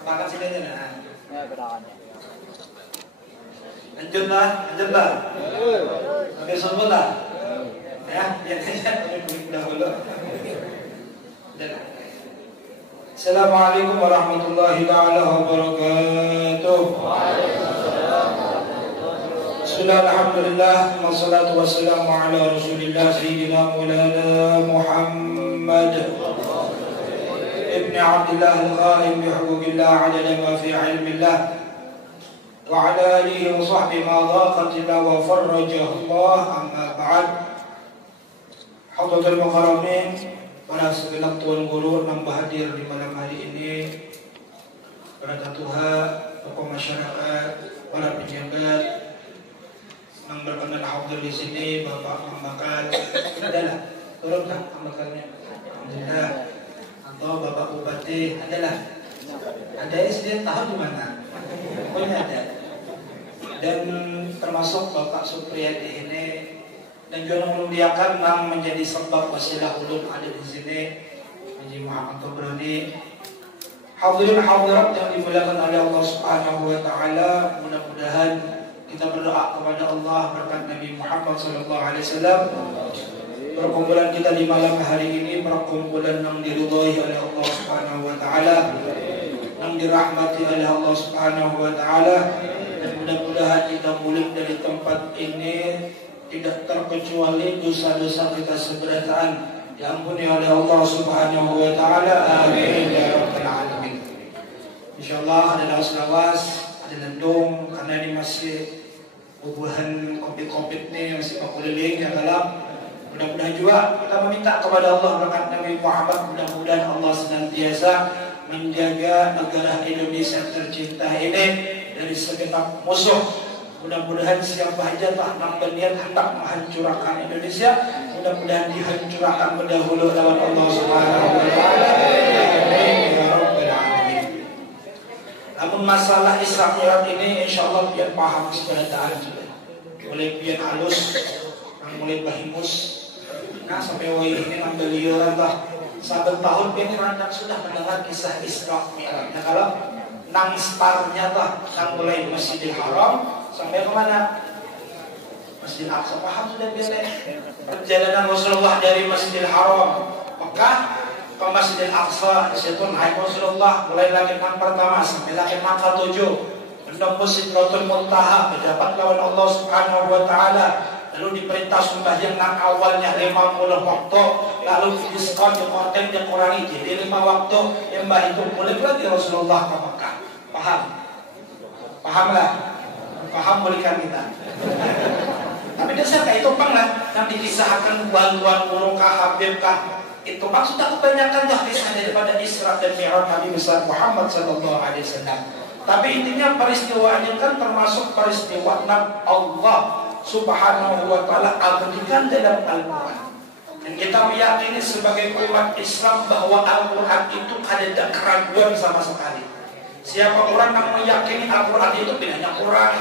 Apakah sini aja nah? Ya, gerakannya. Lanjut lah. Oke, semua lah. Ya, biasanya dahulu. Assalamualaikum warahmatullahi wabarakatuh. Bismillahirrahmanirrahim. Wassalatu wassalamu ala Rasulillah Sayyidina Maulana Muhammad ibn Abdullah al-Qaim bihuquqillah adada ma fi ilmillah wa ala alihi wa sahbihi ma dhaqatillah wa farrajah Allah amma ba'd. Hadratul mukarramin, para segenap tuan guru yang hadir di malam hari ini, para ketua, tokoh masyarakat, para pejabat yang berkenan hadir di sini, Bapak Mambakan, adalah turunlah Mambakannya, alhamdulillah, atau Bapak Bupati adalah, ada SD tahu di mana? Pokoknya ada, dan termasuk Bapak Supriyadi ini. Dan juga memuliakan yang menjadi sebab wasilah ulun ada di sini, Haji Muhammad Tobroni. Hadirin hadirat yang dimuliakan oleh Allah Subhanahu wa taala, mudah-mudahan kita berdoa kepada Allah berkat Nabi Muhammad sallallahu alaihi wasallam. Perkumpulan kita di malam hari ini perkumpulan yang diridhai oleh Allah Subhanahu wa taala, yang dirahmati oleh Allah Subhanahu wa taala, dan mudah-mudahan kita pulih dari tempat ini tidak terkecuali dosa-dosa kita seberataan diampuni oleh Allah Subhanahu wa taala. Amin ya rabbal alamin. Insyaallah ada lawas-lawas, ada lendung karena ini masih bubuhan Covid nih, masih pakuliling ya kalam. Mudah-mudahan juga kita meminta kepada Allah berkat Nabi Muhammad, mudah-mudahan Allah senantiasa menjaga negara Indonesia tercinta ini dari segenap musuh. Mudah-mudahan siapa aja tak berniat hendak menghancurkan Indonesia, mudah-mudahan dihancurkan berdahulu lawan Allah Subhanahu wa taala. Amin ya rabbal alamin. Namun masalah Isra Mi'raj ini insyaallah biar paham seberataan sudah. Mulai biar halus, mulai bahimus. Nah sampai woi ini beliau lah. Satu tahun ini rakyat sudah mendengar kisah Isra Mi'raj. Nah kalau nang startnya lah, nang mulai Masjidil Haram sampai kemana? Masjidil Aqsa. Paham sudah biasa perjalanan Rasulullah dari Masjidil Haram Mekah ke Masjidil Aqsa. Di situ naik Rasulullah mulai langit yang pertama sampai langit yang ke-7, menembus Sidratul Muntaha, mendapat lawan Allah Subhanahu wa taala. Lalu diperintah sembahyang yang awalnya 50 waktu, lalu diskon dikonten dikurangi jadi 5 waktu. Yang itu boleh lagi Rasulullah ke Mekah. Paham lah? Paham berikan kita. Tapi dasar kayak itu lah yang dikisahkan tuan-tuan guru kah Habib kah itu maksudnya kebanyakan dah kisah daripada Isra dan Mi'raj Nabi besar Muhammad sallallahu alaihi wasallam. Tapi intinya peristiwanya kan termasuk peristiwa Allah Subhanahu wa taala abadikan dalam Al-Qur'an. Dan kita meyakini sebagai umat Islam bahwa Al-Qur'an itu ada keraguan sama sekali. Siapa orang yang meyakini Al-Quran itu pindahnya Quran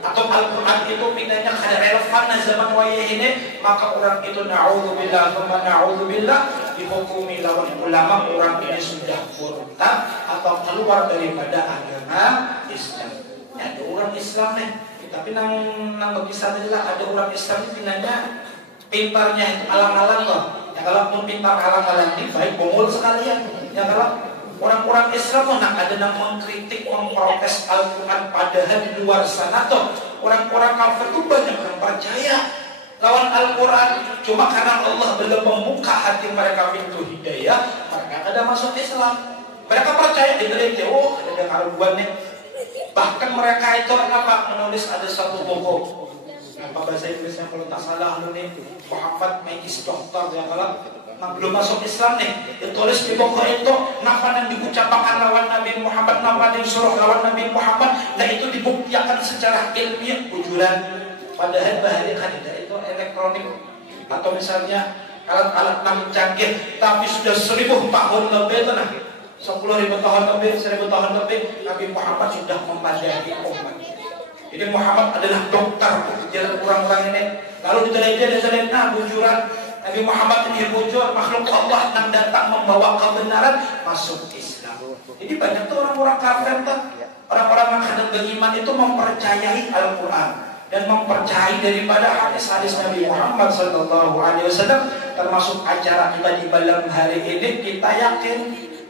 atau Al-Quran itu pindahnya kada relevan zaman wayah ini, maka orang itu na'udzubillah thumma na'udzubillah dihukumi lawan ulama orang ini sudah murtad atau keluar daripada agama Islam. Ya, ada orang Islam nih, tapi nang berkisah adalah ada orang Islam ini pindahnya pintarnya itu alang-alang loh. Ya kalau pun pintar alang-alang ini baik bongol sekalian. Ya kalau orang-orang Islam ada yang mengkritik, memprotes Al-Quran, padahal di luar sana tuh orang-orang kafir itu banyak yang percaya lawan Al-Quran. Cuma karena Allah belum membuka hati mereka pintu hidayah, mereka ada masuk Islam. Mereka percaya di dalam oh ada keraguan nih. Bahkan mereka itu apa menulis ada satu buku. Apa bahasa Inggrisnya kalau tak salah nih Muhammad Magis Dokter ya kalau belum masuk Islam nih, ditulis di buku itu napa yang diucapkan lawan Nabi Muhammad, napa yang disuruh lawan Nabi Muhammad, dan itu dibuktikan secara ilmiah bujuran. Padahal bahaya kan itu elektronik atau misalnya alat-alat yang canggih, tapi sudah 1000 tahun lebih itu nah 10.000 tahun lebih, 1000 tahun lebih Nabi Muhammad sudah memadai umat. Jadi Muhammad adalah dokter jalan orang-orang ini. Lalu diteliti bujuran Nabi Muhammad ini bujur, makhluk Allah yang datang membawa kebenaran masuk Islam. Jadi banyak tuh orang-orang kafir tuh, orang-orang yang hendak beriman itu mempercayai Al-Quran dan mempercayai daripada hadis-hadis Nabi Muhammad SAW. Termasuk acara kita di malam hari ini, kita yakin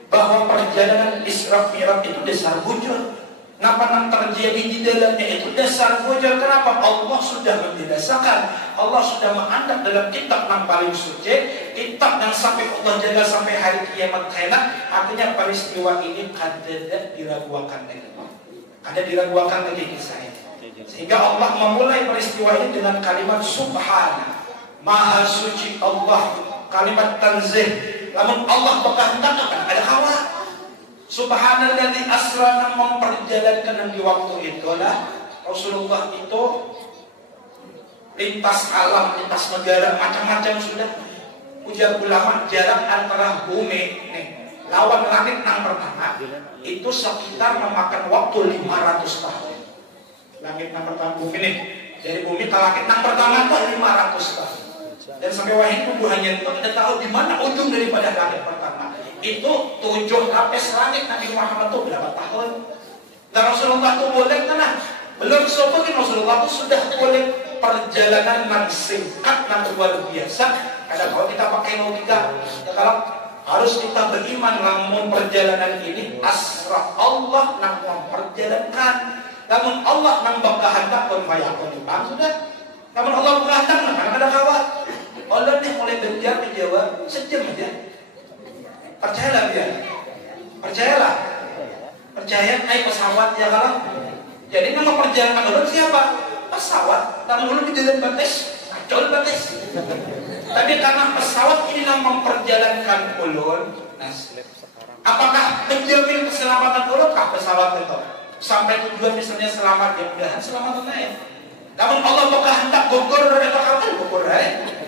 bahwa perjalanan Isra Mi'raj itu dasar bujur. Kenapa yang terjadi di dalamnya itu dasar bujur? Kenapa? Allah sudah membiasakan, Allah sudah mengandap dalam kitab yang paling suci, kitab yang sampai Allah jaga sampai hari kiamat kelak. Artinya peristiwa ini kada diragukan lagi, kada diragukan lagi kisah ini. Sehingga Allah memulai peristiwa ini dengan kalimat Subhana, Maha Suci Allah, kalimat tanzih. Namun Allah berkehendak akan ada kawat. Subhanalladzi asra, memperjalankan di waktu itulah Rasulullah itu lintas alam, lintas negara, macam-macam sudah. Ujar ulama jarak antara bumi nih lawan langit yang pertama itu sekitar memakan waktu 500 tahun. Langit yang pertama bumi nih, dari bumi ke langit yang pertama itu 500 tahun. Dan sampai wahid pembuahannya itu kita tahu di mana ujung daripada langit pertama. Itu 7 lapis langit. Nabi Muhammad itu berapa tahun? Dan Rasulullah itu boleh karena belum sebagian Rasulullah itu sudah boleh perjalanan yang singkat dan luar biasa. Karena kalau kita pakai logika, ya kalau harus kita beriman namun perjalanan ini asra Allah yang memperjalankan. Namun Allah yang berkehendak pun fayakun sudah. Namun Allah berkehendak karena ada kawat. Allah nih mulai berbicara di Jawa sejam aja. Percayalah dia, percayalah, percaya pesawat ya kalau. Jadi nama perjalanan ulun siapa? Pesawat. Namun ulun di jalan batis, kacau batis. Tapi karena pesawat ini yang memperjalankan ulun, apakah menjamin keselamatan ulun? Kah pesawat itu sampai tujuan misalnya selamat, ya mudahan selamat naik. Namun Allah berkehendak gugur dari kapal gugur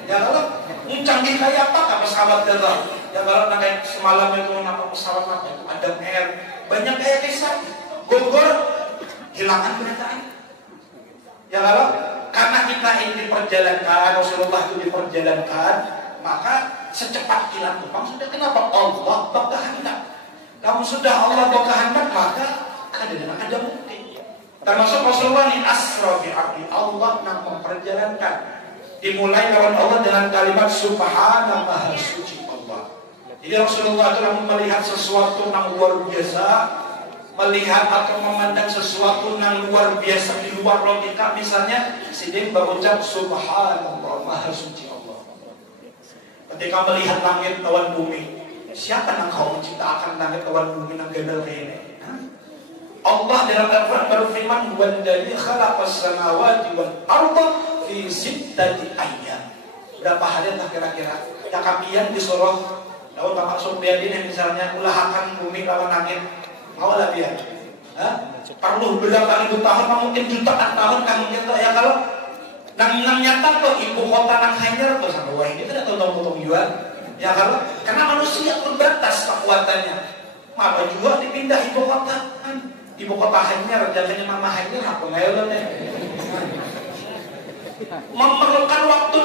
ya kalau canggih kayak apa kah pesawat itu? Ya kalau naik semalam itu nama pesawat apa itu ada air banyak kayak kisah gugur hilangkan penataan. Ya kalau karena kita ini diperjalankan, Rasulullah itu diperjalankan, maka secepat kilat tumpang sudah. Kenapa? Allah berkehendak. Kamu sudah Allah berkehendak, maka ada bukti. Termasuk Rasulullah ini asra bi abdi, Allah yang memperjalankan. Dimulai lawan Allah dengan kalimat Subhana, Maha Suci Allah. Jadi Rasulullah itu melihat sesuatu yang luar biasa, melihat atau memandang sesuatu yang luar biasa di luar logika. Misalnya Sidin berucap Subhanallah, Maha Suci Allah. Ketika melihat langit lawan bumi, siapa yang kau menciptakan langit lawan bumi yang gandal kayak ini? Allah dalam Al-Quran berfirman, "Walladzi khalaqas samawati wal arda fi sittati ayyam." Berapa hari entah kira-kira? Ya kapian disuruh lawan Bapak Supriyadin misalnya ulahakan bumi lawan langit. Mau lah dia? Perlu berapa ribu tahun, mungkin jutaan tahun kan mungkin ya kalau nang nyata kok ibu kota nang hanyar tuh sama wah ini tidak tolong juga. Ya kalau karena manusia terbatas kekuatannya. Maka juga dipindah ibu kota kan. Ibu kota hanyar, jadinya mama hanyar apa ngayolnya. Memerlukan waktu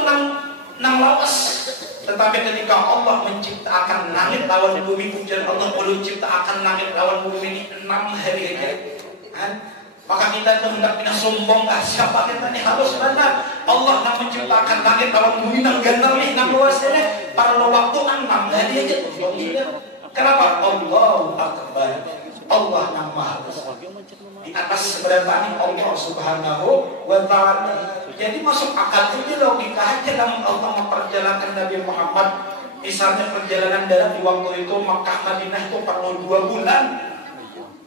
nang lawas. Tetapi ketika Allah menciptakan langit lawan bumi, ujian Allah belum menciptakan langit lawan bumi ini 6 hari aja. Maka kita itu hendak pindah sombong kah? Siapa kita ini harus benar. Allah yang menciptakan langit lawan bumi nang ganteng nih, nang luasnya. Perlu waktu 6 hari aja. Kenapa? Allahu Akbar. Allah yang Maha Besar. Di atas seberapa Allah Subhanahu wa Ta'ala. Jadi masuk akal ini logika aja dalam Allah memperjalankan Nabi Muhammad. Misalnya perjalanan darat di waktu itu Makkah Madinah itu perlu 2 bulan.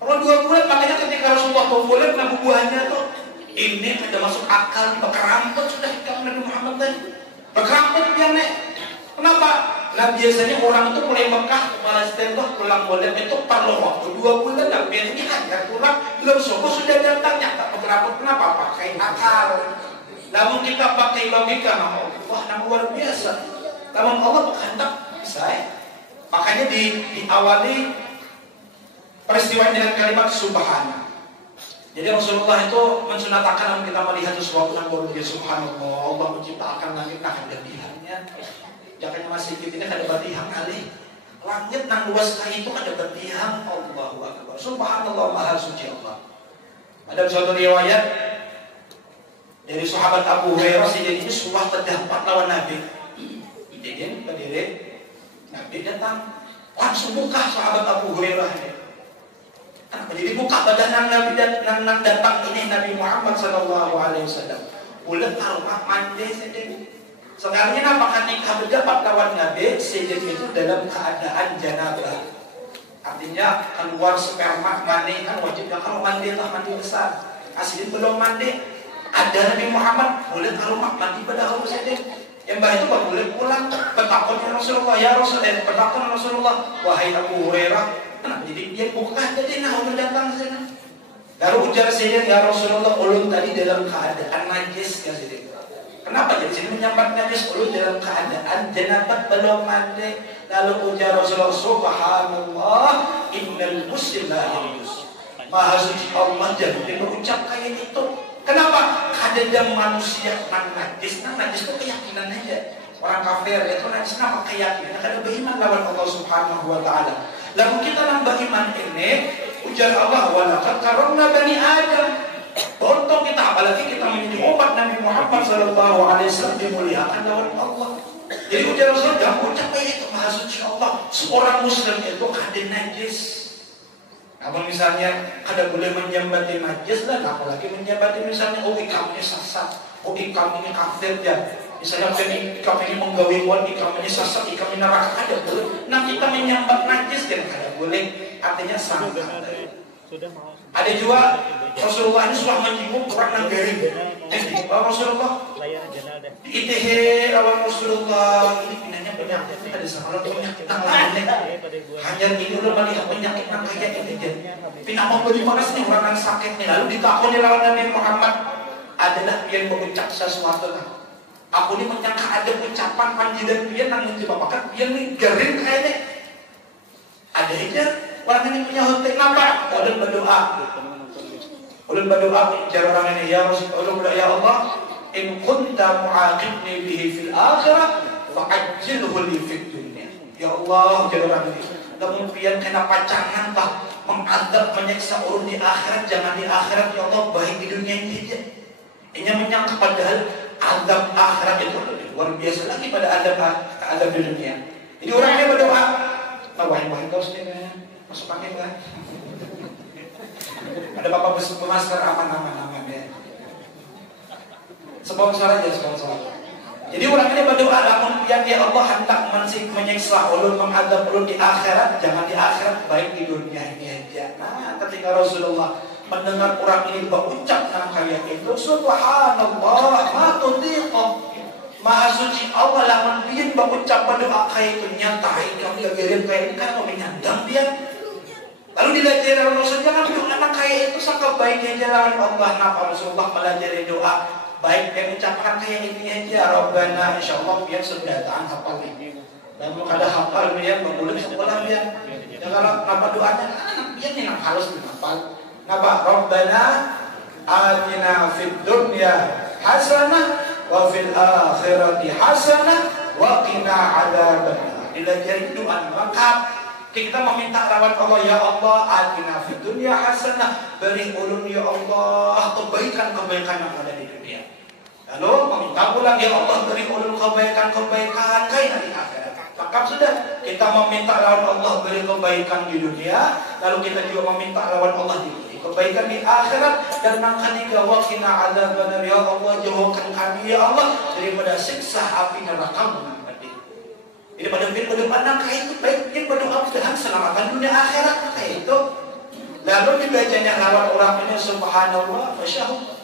Perlu 2 bulan, makanya ketika Rasulullah boleh nabu buahnya tuh ini sudah masuk akal, berkeramput sudah ikan Nabi Muhammad tadi. Berkeramput dia nek. Kenapa? Nah biasanya orang itu mulai Mekah ke Palestina pulang boleh itu perlu waktu 2 bulan. Dan biasanya hanya pulang belum subuh sudah datangnya. Tak berkeramput kenapa? Pakai akal. Namun kita pakai logika, wah luar biasa. Namun Allah berkehendak bisa. Makanya diawali peristiwa dengan kalimat Subhana. Jadi Rasulullah itu mensunatakan kita melihat sesuatu yang luar biasa. Subhanallah, Allah menciptakan langit dan dilihatnya. Jangan masih ini kada batihang kali. Langit nang luas kali itu kada batihang. Allahu Akbar. Subhanallah, maha suci Allah. Ada suatu riwayat dari sahabat Abu Hurairah, ini suah terdapat lawan Nabi. Jadi berdiri, Nabi datang langsung buka sahabat Abu Hurairah ini. Jadi buka badan Nabi dan nang datang ini Nabi Muhammad sallallahu alaihi wasallam. Ulet arwah mandi sedih. Sekarang apakah nikah berdapat lawan Nabi sejak itu dalam keadaan janabah. Artinya keluar sperma mani kan wajibnya kalau mandi lah mandi besar. Asli belum mandi ada Nabi Muhammad boleh kalau mandi pada harus sedih. Yang baik itu boleh pulang bertakun Rasulullah ya Rasulullah bertakun Rasulullah wahai Abu Hurairah. Kenapa jadi dia buka jadi nah datang ke sana. Lalu ujar saya ya Rasulullah ulun tadi dalam keadaan najis ya sedih. Kenapa jadi sini menyambat najis ulun dalam keadaan janabat belum mandi. Lalu ujar Rasulullah subhanallah innal muslim la yajuz. Maha suci Allah jadi berucap kayak itu. Kenapa? Kadang manusia najis, najis itu keyakinan aja. Orang kafir itu najis apa keyakinan? Kadang beriman lawan Allah Subhanahu wa taala. Lalu kita nambah iman ini, ujar Allah walaqad karramna bani Adam. Untung kita apalagi kita menjadi umat Nabi Muhammad sallallahu alaihi wasallam dimuliakan lawan Allah. Jadi ujar Rasul jangan ucap itu maha suci Allah. Seorang muslim itu kadang najis. Namun misalnya ada boleh menyambati najis lah, apalagi menyambati misalnya ikam ini sasat, ikam ini kafir ya. Misalnya ikam ini menggawe wan, ikam ini sasat, ikam ini neraka ada boleh. Nah kita menyambat najis dan ada boleh. Artinya sama. Ada juga Rasulullah ini sudah menyinggung orang negeri. Rasulullah Itehe lawan Rasulullah ini pindahnya penyakit ada salah penyakit aneh. Hanya ini udah melihat penyakit yang kayak ini aja. Pindah mau bagaimana sih orang yang sakit nih lalu ditakoni lawan Nabi Muhammad adalah yang mengucap sesuatu lah. Aku ini menyangka ada ucapan panggilan dia nang menyebabkan dia nih garing kayaknya. Ada aja orang ini punya hati kenapa? Ulun berdoa. Ulun berdoa cara orang ini ya Rasulullah ya Allah. In kunta mu'aqibni bihi fil akhirah fa'ajjilhu li fid dunya. Ya Allah, jangan ini. Namun pian kena pacangan tak mengadab menyiksa urun di akhirat, jangan di akhirat ya Allah, baik di dunia ini aja. Ini menyangka padahal adab akhirat itu lebih luar biasa lagi pada adab di dunia. Jadi orangnya berdoa, wahai kau sendiri masuk angin kan? Ada bapak bermasker aman ya. Sponsor aja sponsor. Jadi orang ini berdoa namun yang ya Allah hendak menyiksa ulun mengadab ulun di akhirat, jangan di akhirat baik di dunia ini aja. Nah, ketika Rasulullah mendengar orang ini berucap kayak itu, subhanallah, ma tudiqah. Maha suci Allah lamun biyen berucap berdoa kayak itu nyata kami gagerin kayak ini kan menyandang dia. Lalu diajarin Rasul jangan doa kayak itu sangat baiknya jalan Allah. Napa Rasulullah melajari doa baik yang ucapkan kayak ini aja Rabbana insyaallah biar sudah tahan hafal ini. Dan kalau ada hafal biar boleh sekolah biar. Dan kalau apa doanya anak biar nih harus dihafal. Napa Rabbana atina fid dunya hasanah wa fil akhirati hasanah wa qina adzabannar. Dilajari doa lengkap. Kita meminta lawan Allah ya Allah atina fid dunya hasanah beri ulun ya Allah kebaikan-kebaikan yang ada di dunia. Lalu meminta pulang ya Allah beri ulun kebaikan-kebaikan kayak di akhirat. Maka sudah kita meminta lawan Allah beri kebaikan di dunia, lalu kita juga meminta lawan Allah diberi kebaikan di akhirat dan maka waqina adzabannar ya Allah jauhkan kami ya Allah daripada siksa api neraka. Jadi pada berdoa kayak itu baik kita berdoa mudah-mudahan selamatkan dunia akhirat kayak itu. Lalu dibacanya lawan orang ini subhanallah masyaallah.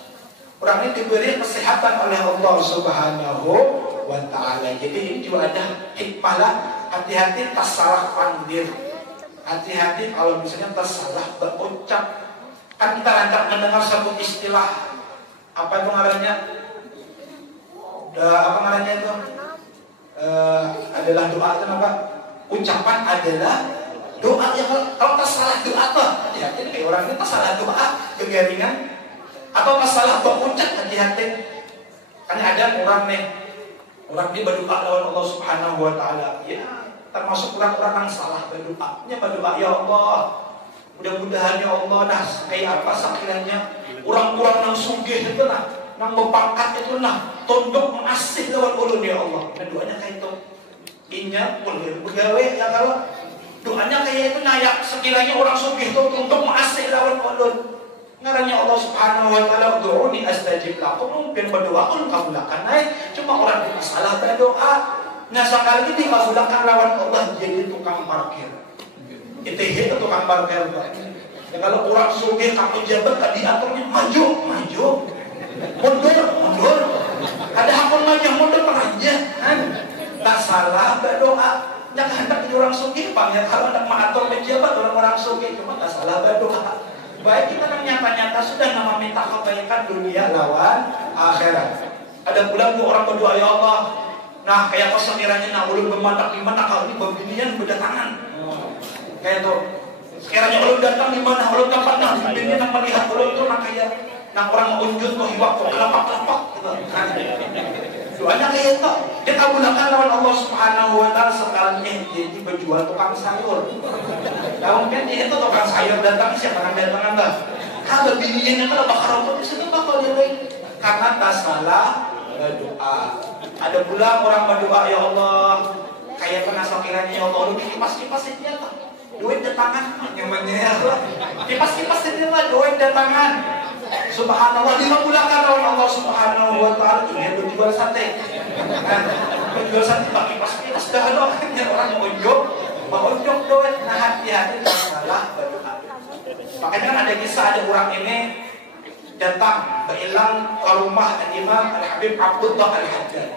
Orang ini diberi kesehatan oleh Allah Subhanahu wa taala. Jadi ini juga ada hikmah lah. Hati-hati tak salah panggil. Hati-hati kalau misalnya tak salah berucap. Kan kita lantas mendengar sebuah istilah apa itu ngarannya? Apa ngarannya itu? Adalah doa itu apa? Ucapan adalah doa yang kalau tak salah doa tuh hati-hati kayak orang ini tak salah doa kegaringan atau tak salah berucap hati-hati. Kan ada orang nih Orang ini berdoa lawan Allah Subhanahu wa taala. Ya, termasuk orang-orang yang salah berdoanya. Berdoa, ya Allah, mudah-mudahan ya Allah dah kayak apa sekiranya orang-orang yang sugih itu nah, yang berpangkat itu nah, tunduk mengasih lawan ulun ya Allah. Dan doanya kayak itu. Inya boleh begawe ya kalau doanya kayak itu nah, ya sekiranya orang sugih itu tunduk mengasih lawan ulun. Ngarannya Allah Subhanahu wa taala, "Ud'uni astajib lakum." Mungkin berdoa ulun kabulakan cuma orang yang salah berdoa. Nah sekali lagi dikabulakan lawan Allah jadi tukang parkir. Itu tukang parkir. Ya, kalau orang sugih kamu jabat tadi aturnya maju, mundur. Ada hakun maju mundur aja. Tak salah berdoa. Jangan hendak jadi orang sugih, Bang. Ya kalau hendak mengatur pejabat orang sugih cuma tak salah berdoa. Baik kita yang nyata-nyata sudah nama minta kebaikan dunia lawan akhirat. Ada pula tuh orang berdoa, ya Allah, nah kayak kau sekiranya nak ulun bermandak di mana kau ini berbinian berdatangan. Kayak tuh sekiranya ulun datang di mana ulun dapat nah binian nak melihat ulun tuh nak kayak nak orang unjut tuh hiwak tuh kelapak gitu. Doanya kayak itu. Dia kabulkan lawan Allah Subhanahu wa taala sekarang jadi berjual tukang sayur. Nah, mungkin dia itu tukang sayur datang siapa yang datangan dah. Kalau bininya kalau bakar rokok itu bakal dia lain. Karena tak salah berdoa. Ada pula orang berdoa, ya Allah, kayak pernah sekiranya ya Allah, lu kipas-kipas dia tuh. Duit datangan nyamannya ya Allah. Kipas-kipas dia lah duit datangan. Subhanallah, dimulakan oleh Allah Subhanahu wa taala dunia berjual sate. Berjual sate pakai kipas-kipas dah ada orang mau ujung duit. Nah hati-hati salah berdoa. Makanya kan ada kisah ada orang ini datang berulang ke rumah Imam Al-Habib Abdullah Al-Haddad.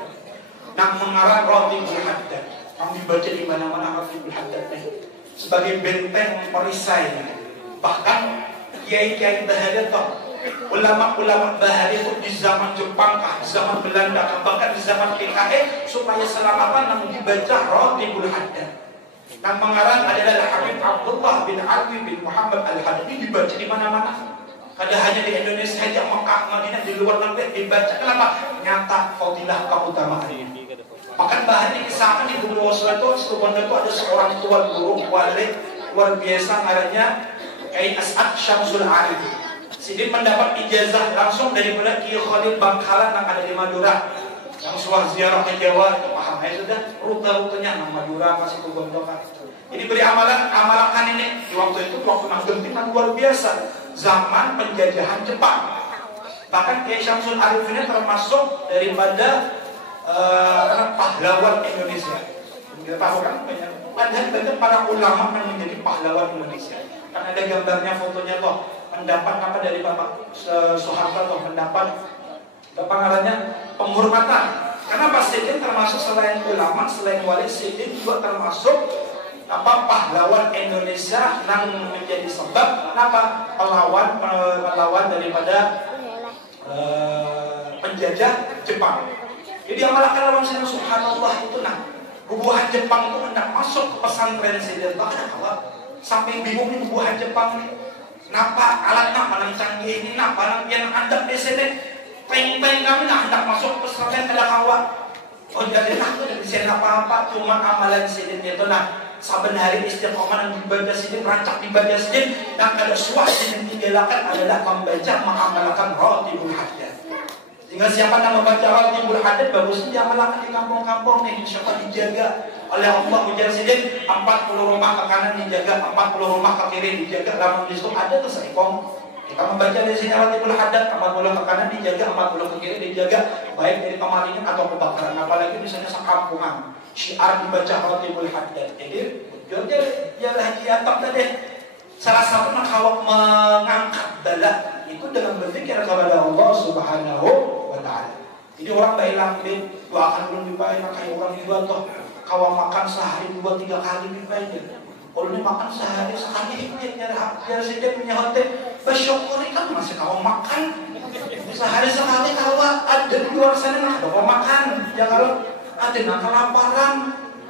Nak mengarang Ratibul Haddad. Yang dibaca di mana-mana Ratibul Haddad sebagai benteng perisai. Bahkan kiai-kiai Bahari itu, ulama-ulama Bahari itu di zaman Jepang, zaman Belanda, bahkan di zaman PKI supaya selamatan yang dibaca Ratibul Haddad. Yang mengarang adalah Habib Abdullah bin Alwi bin Muhammad Al-Haddad. Ini dibaca di mana-mana. Kada hanya di Indonesia saja, Mekah, Madinah, di luar negeri dibaca. Kenapa? Nyata fadilah keutamaan ini. Bahkan Bahari kisahkan di Bondowoso itu ada seorang tuan guru wali luar biasa namanya Kiai As'ad Syamsul Arif. Sidin mendapat ijazah langsung daripada Kiai Khalil Bangkalan yang ada di Madura. Yang suah ziarah ke Jawa itu paham ya sudah rute-rutenya nang Madura masih ke Gondokan. Ini beri amalakan ini di waktu itu waktu nang genting luar biasa zaman penjajahan Jepang. Bahkan Kiai Syamsul Arif ini termasuk daripada pahlawan Indonesia. Kita tahu kan banyak para ulama yang menjadi pahlawan Indonesia. Kan ada gambarnya, fotonya toh. Mendapat apa dari Bapak Soeharto toh, mendapat apa namanya penghormatan. Karena Pak Sidin termasuk selain ulama, selain wali, Sidin juga termasuk apa pahlawan Indonesia yang menjadi sebab apa pelawan daripada penjajah Jepang. Jadi amalkan lawan saya subhanallah itu nah bubuhan Jepang itu hendak masuk ke pesantren Sidin bahkan awal sampai bingung ini bubuhan Jepang ini napa alatnya mana canggih ini napa yang ada di sini peng-peng kami nah hendak masuk ke pesantren kada kawa oh jadi nah tidak bisa apa-apa cuma amalan Sidin itu nah saben hari istiqomah dan ibadah Sidin rancak ibadah Sidin dan ada suah Sidin tinggalkan adalah membaca mengamalkan Ratibul Haddad. Sehingga siapa yang membaca Ratibul Haddad bagusnya diamalkan di kampung-kampung nih, insya Allah dijaga oleh Allah. Ujar Sidin 40 rumah ke kanan dijaga, 40 rumah ke kiri dijaga. Dalam disitu ada tuh seikong. Kita membaca di sini Ratibul Haddad, 40 ke kanan dijaga, 40 ke kiri dijaga, baik dari kemalingan atau kebakaran. Apalagi misalnya sekampungan, syiar dibaca Ratibul Haddad. Jadi dia haji atap tadi. Salah satu nakawak mengangkat bala itu dengan berpikir kepada Allah Subhanahu wa taala. Jadi orang bailang dia doakan belum dibayar kayak orang juga toh kawan makan sehari 2-3 kali dibayar. Kalau ini makan sehari sekali biar saja punya hotel bersyukuri kan masih kawan makan sehari sekali kawan ada di luar sana nak kawan makan ya kalau ada nak kelaparan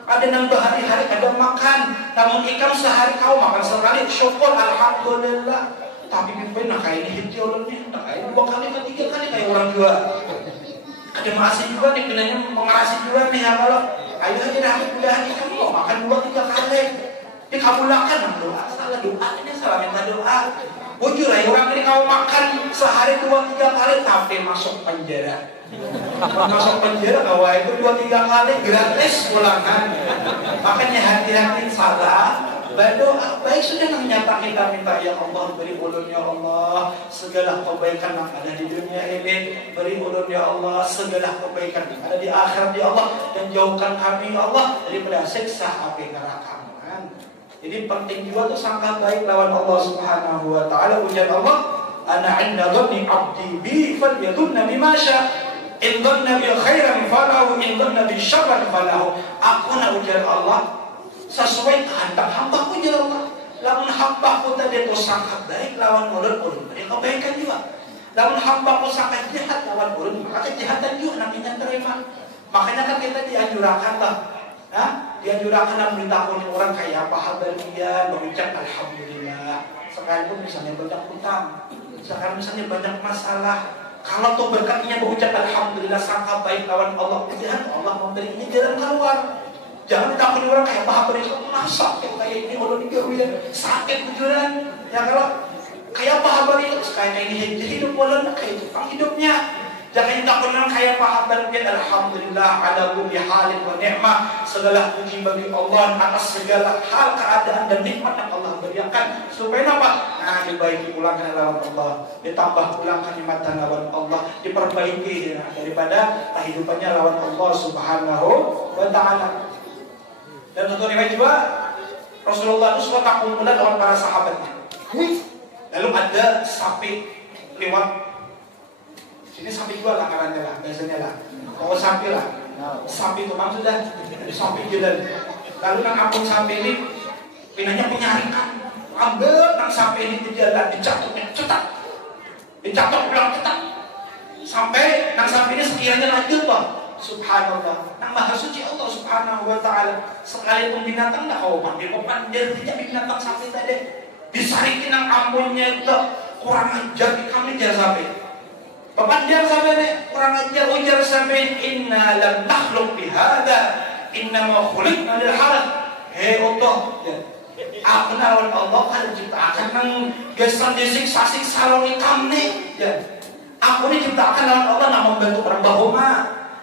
ada yang berhari-hari ada makan namun ikan sehari kau makan sekali syukur alhamdulillah. Tapi pimpin nak kayak ini hijau nih, nak kayak 2 kali, 3 kali kayak orang jual. Ada masih juga nih, kenanya mengerasi juga nih ya kalau ayo aja dah udah nih kamu mau makan 2-3 kali. Dikabulkan doa, salah doa ini salah minta doa. Bujur ya orang ini kamu makan sehari 2-3 kali tapi masuk penjara. Masuk penjara bahwa itu 2-3 kali gratis pulangan. Makanya hati-hati salah berdoa. Baik sudah menyapa kita minta ya Allah beri ulun ya Allah segala kebaikan yang ada di dunia ini, beri ulun ya Allah segala kebaikan yang ada di akhirat ya Allah, dan jauhkan kami ya Allah daripada siksa api neraka. Jadi penting juga tuh sangka baik lawan Allah Subhanahu wa taala. Ujar Allah, ana 'inda dhanni 'abdi bi falyadhunna bima syaa. In dhanna bi khairan falahu, in dhanna bi syarran falahu. Aku nak ujar Allah sesuai kehendak hamba-Ku ya Allah. Lawan hamba-Ku tadi itu sangka baik lawan ulun beri kebaikan juga. Lawan hamba-Ku sangka jahat lawan ulun maka kejahatan juga namanya terima. Makanya kan kita dianjurkan lah. Dianjurkan memberitahukan orang kayak apa kabar dia, mengucap alhamdulillah. Sekalipun misalnya banyak utang, sekarang misalnya banyak masalah, kalau tuh berkatnya mengucap alhamdulillah sangka baik lawan Allah, jangan Allah memberinya jalan keluar. Jangan ditakut orang kayak apa kabar itu masa kayak ini Allah digawe sakit bujuran. Ya kalau kayak apa kabar itu kayak ini hidup Allah kayak itu hidupnya. Jangan takut orang kaya pahaban dia. Alhamdulillah ala kulli halin wa ni'mah. Segala puji bagi Allah atas segala hal, keadaan dan nikmat yang Allah berikan. Supaya apa? Nah, dibaiki ulangkan lawan Allah, ditambah ulangkan nikmatan lawan Allah, diperbaiki daripada kehidupannya lawan Allah Subhanahu wa taala. Dan untuk riwayat juga Rasulullah itu suka kumpulan dengan para sahabatnya. Lalu ada sapi lewat sini, sapi jual lah karena lah, biasanya lah. Kalau sapi lah, sapi itu bang sudah sapi jalan. Lalu nang apun sapi ini, pinanya penyarikan, ambil nang sapi ini di jalan, dicatoknya cetak, dicatok pulang cetak, sampai nang sapi ini sekiranya lanjut bang. Subhanallah, nang maha suci Allah Subhanahu wa taala. Sekalipun binatang dah kau panggil pandir tidak binatang sapi tadi, disarikin nang amunnya itu kurang ajar kami jar sapi. Bapak dia sampai kurang ajar ujar sampai inna lam takhluq bihada inna ma khuliqna lil halal. Hei Allah, aku nawan Allah kan diciptakan nang gesan disiksa-siksa lawan kami ya. Aku diciptakan lawan Allah nak membantu orang bahuma,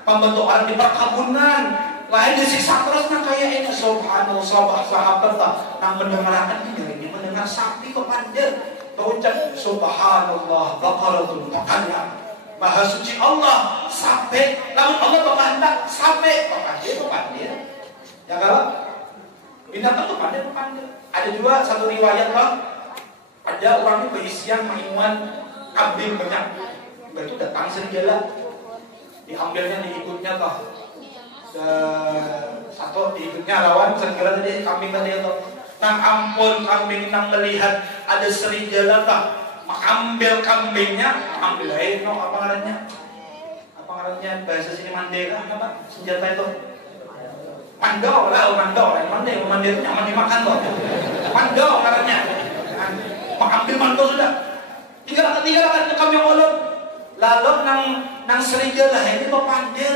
membantu orang di perkebunan. Lain disiksa terus nang kayak ini. Subhanallah, sahabat nang mendengarkan ini mendengar sapi kepandir berucap subhanallah baqaratun taqalla. Maha suci Allah sampai lawan Allah berkehendak sampai pandir. Ya kalau binatang tuh pandir. Ada juga satu riwayat lah, ada orang itu berisian mainan kambing banyak. Itu datang serigala, diambilnya diikutnya toh. Satu diikutnya lawan serigala tadi kambing tadi itu. Nang ampun kambing nang melihat ada serigala toh. Ambil kambingnya, ambil aja, no, apa ngarannya bahasa sini mandera, apa senjata itu? Mandau lah, mandi itu nyaman dimakan loh. Mandau ngarannya, ambil mandau sudah. Tinggalkan kambing ulun. Lalu nang serigala ini pepandir,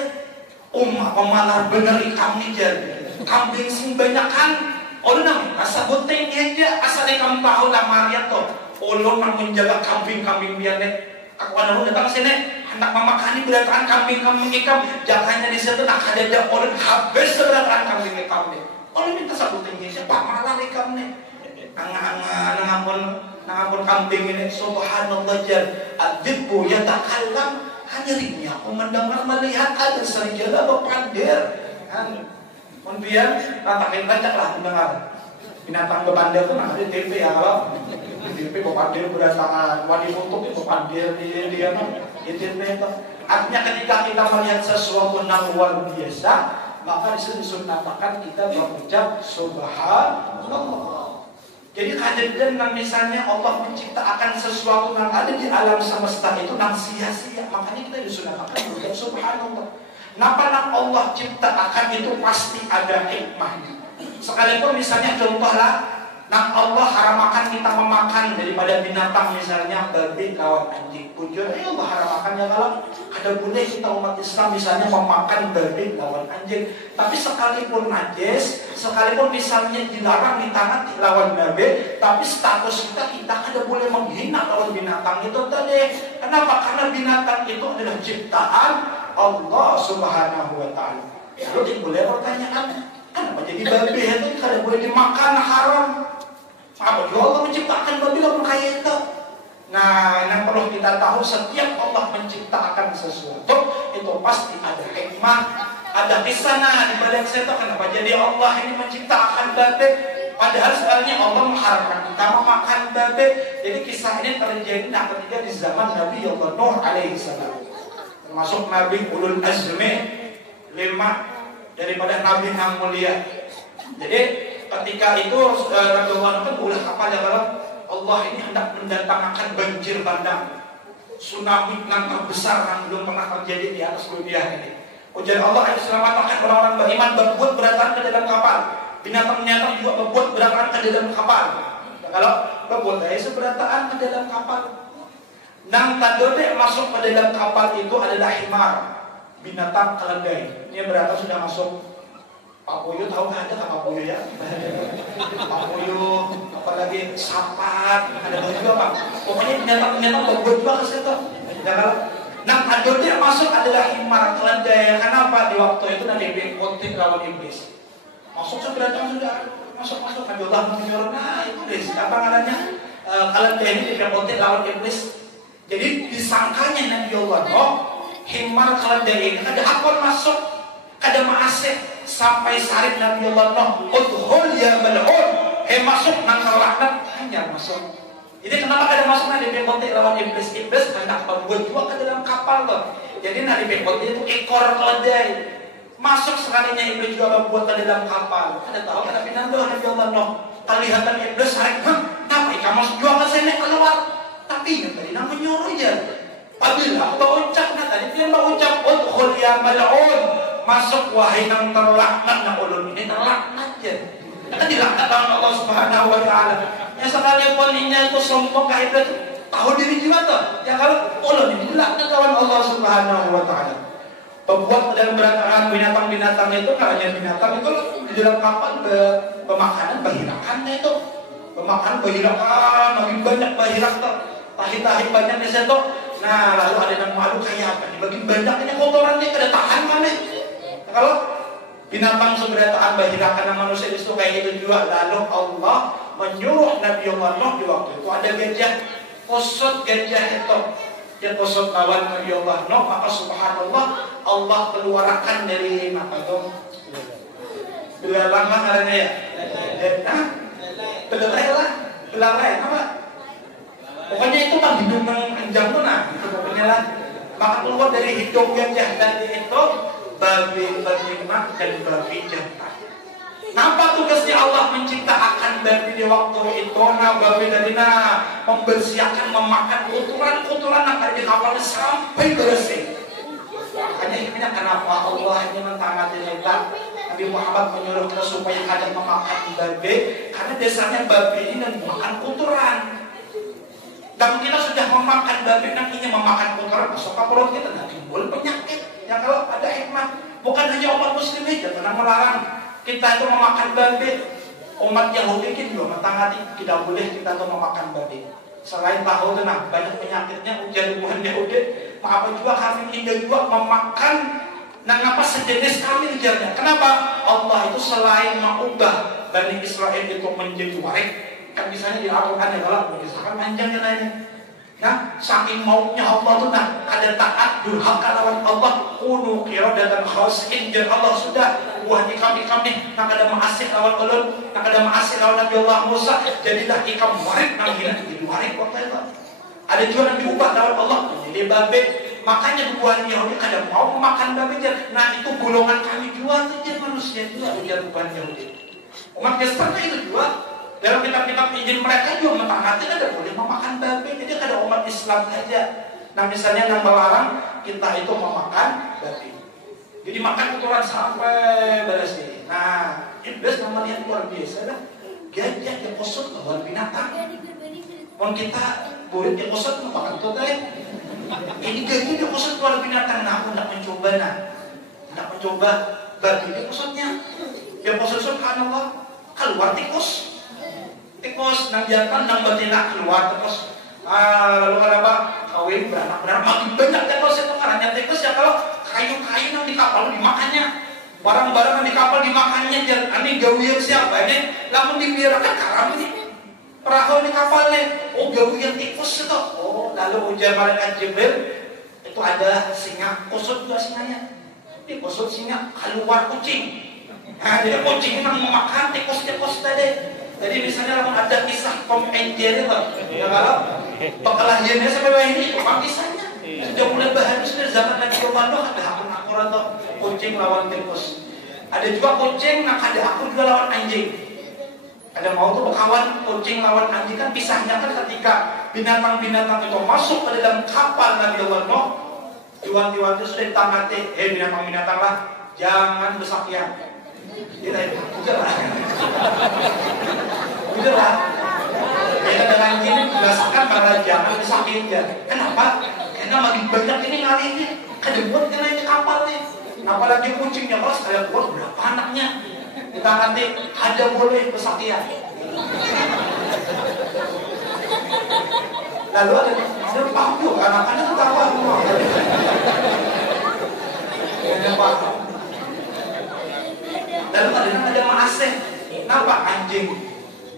pemalar bener kambing jadi. Kambing sing banyak kan, ulun nang asa butengnya aja, asal kamu tahu lah Maria tuh. Ulun nak menjaga kambing-kambing biar nek aku ulun datang sini hendak memakani berdatangan kambing-kambing ikam, jangannya di situ nak ada ulun habis berdatangan kambing-kambing. Ulun minta sabutannya siapa malah ikam nih nangapun kambing ini. Subhanallah jar adibbu yatakallam, hanya ringnya aku mendengar melihat ada serigala berpandir kan. Kemudian ratakin kancak lah mendengar binatang berpandir itu ada di TV ya kalau TV pepandir berdasarkan wadi foto pepandir dia itu. Artinya ketika kita melihat sesuatu yang luar biasa, maka disunahkan kita berucap subhanallah. Jadi kejadian yang misalnya Allah menciptakan sesuatu yang ada di alam semesta itu yang sia-sia, makanya kita disunahkan berucap subhanallah. Kenapa yang Allah ciptakan itu pasti ada hikmahnya. Sekalipun misalnya contohlah, nang Allah haramakan kita memakan makan daripada binatang, misalnya babi lawan anjing. Bujur, ayo haram makan ya kalau ada boleh kita umat Islam misalnya memakan babi lawan anjing. Tapi sekalipun najis, sekalipun misalnya dilarang di tangan lawan babi, tapi status kita ada boleh menghina lawan binatang itu tadi. Kenapa? Karena binatang itu adalah ciptaan Allah Subhanahu wa Ta'ala. Lalu boleh pertanyaan, kenapa jadi babi itu kada boleh dimakan, haram? Apa juga Allah menciptakan babi lawan kayak itu? Nah, yang perlu kita tahu, setiap Allah menciptakan sesuatu itu pasti ada hikmah, ada kisah di balik itu. Kenapa jadi Allah ini menciptakan babi? Padahal sebenarnya Allah mengharamkan kita memakan babi. Jadi kisah ini terjadi ketika di zaman Nabi Allah Nuh alaihissalam, termasuk Nabi Ulul Azmi 5 daripada Nabi yang mulia. Jadi ketika itu Nabi Allah kan ulah kapal ya kalau Allah ini hendak mendatangkan banjir bandang, tsunami yang terbesar yang belum pernah terjadi di atas dunia ini. Ujian Allah itu selamatkan orang-orang beriman berbuat berangkat ke dalam kapal. Binatang-binatang juga berbuat berangkat ke dalam kapal. Nah, kalau berbuat seberataan ke dalam kapal, nang tadode masuk ke dalam kapal itu adalah himar, binatang keledai. Ini berangkat sudah masuk. Pak Puyo tahu nggak ada Pak Puyo ya? Pak Puyo, apalagi sapat, ada juga Pak. Pokoknya binatang-binatang berbuat juga ke situ. Nah, adonde masuk adalah himar keledai. Kenapa? Di waktu itu Nabi konflik lawan iblis. Masuk seberapa sudah masuk Nabi Allah menyuruh, nah iblis apa namanya? Keledai ini konflik lawan iblis. Jadi disangkanya Nabi Allah, oh himar keledai ini ada akun masuk, ada maasih. Sampai sarip Nabi Allah Nuh, udhul ya mal'un, masuk nang laknat, hanya masuk. Jadi kenapa kada masuk nanti kontek lawan iblis? Iblis hendak membuat juga ke dalam kapal loh. Jadi nanti kontek itu ekor keledai. Masuk sekalinya iblis juga membuat ke dalam kapal. Ada tahu kada pinando Nabi Allah Nuh. Kelihatan iblis sarip, kenapa ikan masuk juga ke sini keluar? Tapi yang tadi nang menyuruh ya. Apabila aku ucap, nah tadi dia ucap udhul ya mal'un. Masuk wahai nang terlaknat, nak ulun ini terlaknat ya. Kan dilaknat oleh Allah Subhanahu wa Ta'ala. Ya sekalipun ini itu sombong kayak itu, tahu diri juga tuh. Ya kalau ulun ini dilaknat oleh Allah Subhanahu wa Ta'ala. Pembuat dalam berantakan binatang-binatang itu, hanya binatang itu di dalam kapal pemakanan bahirakan itu. Pemakanan bahirakan, makin banyak bahirak tuh. Tahi-tahi banyak di situ. Nah lalu ada yang malu kayak apa? Dibagi banyak ini kotorannya kada tahan mana? Kalau binatang seberataan bahirakan manusia itu kayak gitu juga. Lalu Allah menyuruh Nabi Allah Nuh di waktu itu ada gajah kusut, gajah itu dia kusut lawan Nabi Allah Nuh. Maka subhanallah Allah keluarkan dari apa itu belalang karena ya belalai apa pokoknya itu kan hidung panjang tuh nah itu pokoknya lah. Maka keluar dari hidung gajah tadi itu babi bernikmat dan babi jantan. Nampak tugasnya Allah menciptakan babi di waktu itu. Nah babi dari membersihkan, memakan kotoran-kotoran yang ada di kapalnya sampai bersih. Makanya ini kenapa Allah ini mentangati kita. Nabi Muhammad menyuruh kita supaya kadang memakan babi, karena dasarnya babi ini memakan kotoran. Dan kita sudah memakan babi, nantinya memakan kotoran masuk ke perut kita, dan timbul penyakit. Ya kalau ada hikmah, bukan hanya umat muslim aja pernah melarang kita itu memakan babi. Umat Yahudi juga mentangati tidak boleh kita itu memakan babi. Selain tahu itu banyak penyakitnya ujian Tuhan Yahudi, apa juga kami tidak juga memakan apa sejenis kami ujarnya. Kenapa? Allah itu selain mengubah Bani Israel itu menjadi warik, kan misalnya di Al-Quran ya kalau misalkan panjangnya lainnya. Nah, saking maunya Allah itu ada taat durhaka lawan Allah, kunu qiradatan khasiin. Dan Allah sudah buah ikam nak ada maasih lawan ulun, nak ada maasih lawan Nabi Allah Musa, jadilah ikam warik nang hina jadi warik waktu itu. Ada juga yang diubah lawan Allah menjadi babi. Makanya buah Yahudi kadang mau makan babi. Nah itu golongan kami juga saja manusia juga bukan Yahudi. Umat Kristen itu juga. Dalam kitab-kitab Injil mereka juga mentangati ada boleh memakan babi. Jadi ada umat Islam saja. Nah misalnya yang melarang kita itu memakan babi. Jadi makan kotoran sampai bersih. Nah iblis namanya luar biasa lah. Gajah yang kusut lawan binatang. Mau kita boleh dia kusut makan tuh deh. Ini gaji dia kusut keluar binatang. Nah aku nak mencoba nak mencoba babi dia kusutnya. Dia kusut subhanallah keluar tikus nang jantan nang betina keluar terus. Lalu kenapa kawin beranak makin banyak tikus itu karena tikus ya kalau kayu-kayu yang di kapal dimakannya. Barang-barang yang di kapal dimakannya, ini gawian siapa ini? Lamun dibiarkan karam ini, perahu di kapal nih, oh gawian tikus itu. Oh, lalu ujar malaikat Jibril, itu ada singa, kusut juga singanya. Ini kusut singa, keluar kucing. Nah, jadi kucing memang memakan tikus-tikus tadi. Jadi misalnya lamun ada kisah Tom and Jerry, ya kalau perkelahiannya sampai ini, apa kisahnya? Sudah mulai bahagia sudah zaman Nabi Muhammad ada akun-akun atau kucing lawan tikus. Ada juga kucing nak ada akun juga lawan anjing. Ada mau tuh kawan kucing lawan anjing kan pisahnya kan ketika binatang-binatang itu masuk ke dalam kapal Nabi Allah. Iwan-iwan itu sudah ditangati, binatang-binatang lah jangan bersakian. Udah lah. Udah lah. Ya dengan gini berdasarkan para jangan bersakian. Kenapa? Karena makin banyak ini ngalinya kedebut kena ini kapal nih. Apalagi kucingnya kalau sekalian keluar berapa anaknya. Kita nanti ada boleh bersakian. Lalu ada paham juga anak-anak ketawa semua. Ada paham. Lalu ada maaseh. Kenapa anjing?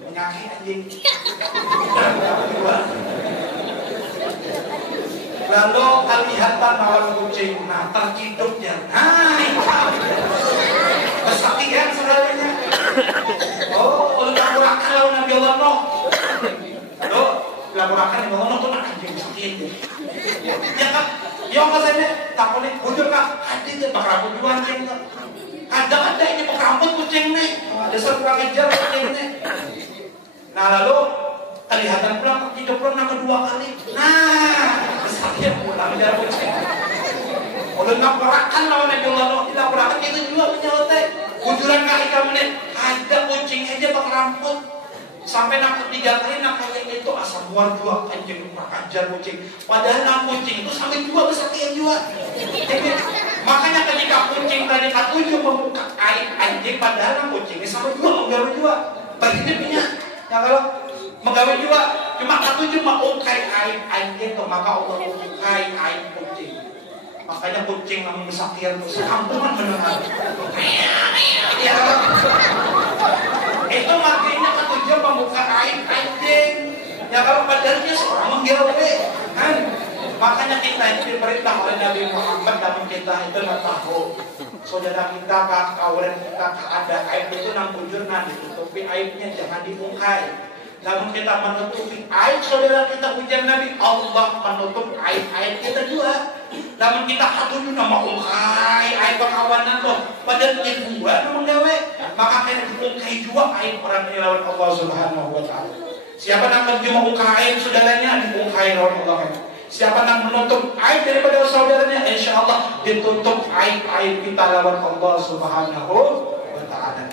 Penyakit anjing. Lalu kelihatan lawan kucing, nah terciduknya, nah itu kesakian saudaranya. Oh, laporakan lawan Nabi Allah Nuh. Lalu laporakan Nabi Allah Nuh tuh anjing sakit. Ya kan, ya nggak saya takutnya bujur kak, ada dia bakal rambut dua anjing tuh. Ada ini bakal rambut kucing nih, ada serba kejar kucing nih. Nah lalu kelihatan pulang tidak pernah kedua kali. Nah, sakit pulang dari kucing. Udah laporakan lawan Nabi Allah, dilaporakan itu juga menyelesai. Bujuran kali kamu nih, ada kucing aja pakai rambut. Sampai nak ketiga kali nak kayak itu asal buat dua anjing kurang ajar kucing. Padahal nak kucing itu sampai dua kesakian juga. Jadi, makanya ketika kucing tadi ketujuh membuka aib anjing, padahal nak kucingnya sampai dua menggawe juga. Baginya punya, ya kalau menggawe juga cuma ketujuh mau ukai aib anjing, maka Allah ukai aib kucing. Makanya kucing yang kesakian itu sekampungan beneran. Ya, itu makanya ketujuh membuka aib anjing. Ya kalau padahal dia seorang menggawe kan. Makanya kita itu diperintah oleh Nabi Muhammad, namun kita itu nggak tahu. Saudara kita, kawan kita ada aib itu nang bujur nanti ditutupi aibnya, jangan diungkai. Namun kita menutupi aib saudara kita ujian Nabi, Allah menutup aib-aib kita juga. Namun kita hatuju nama ungkai aib kawanan tuh, padahal dia dua namun gawe. Maka kita diungkai juga aib orang ini lawan Allah Subhanahu Wa Taala. Siapa yang cuma ungkai aib saudaranya diungkai lawan Allah. Siapa yang menutup aib daripada saudaranya, insya Allah ditutup aib-aib kita lawan Allah Subhanahu Wa Taala.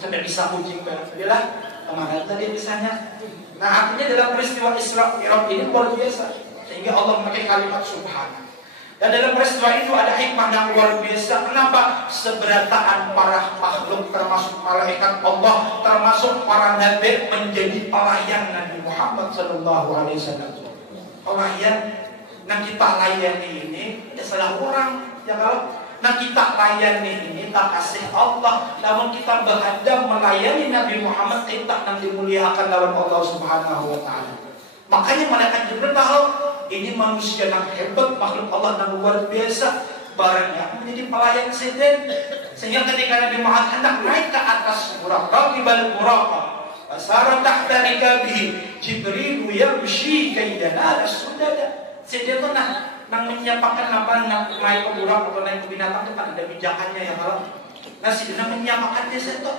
Sampai bisa kucing adalah kemarin tadi misalnya. Nah artinya dalam peristiwa Isra Mi'raj ini luar biasa, sehingga Allah memakai kalimat subhana. Dan dalam peristiwa itu ada hikmah yang luar biasa. Kenapa? Seberataan para makhluk termasuk malaikat Allah, termasuk para nabi menjadi pelayan Nabi Muhammad SAW. Pelayan yang kita layani ini ya salah orang. Ya kalau nah kita layani ini tak kasih Allah, namun kita berhadap melayani Nabi Muhammad, kita yang dimuliakan dalam Allah Subhanahu Wa Taala. Makanya malaikat Jibril tahu ini manusia yang hebat, makhluk Allah yang luar biasa, barangnya menjadi pelayan seden. Sehingga ketika Nabi Muhammad hendak naik ke atas buraq, raqibal buraq, fasara tahta rikabihi Jibril yamshi kaidana as-sudada. Seden itu nang menyiapkan apa naik ke buraq atau naik ke binatang itu kan ada pijakannya ya kalau nasi nang menyiapkan desa itu.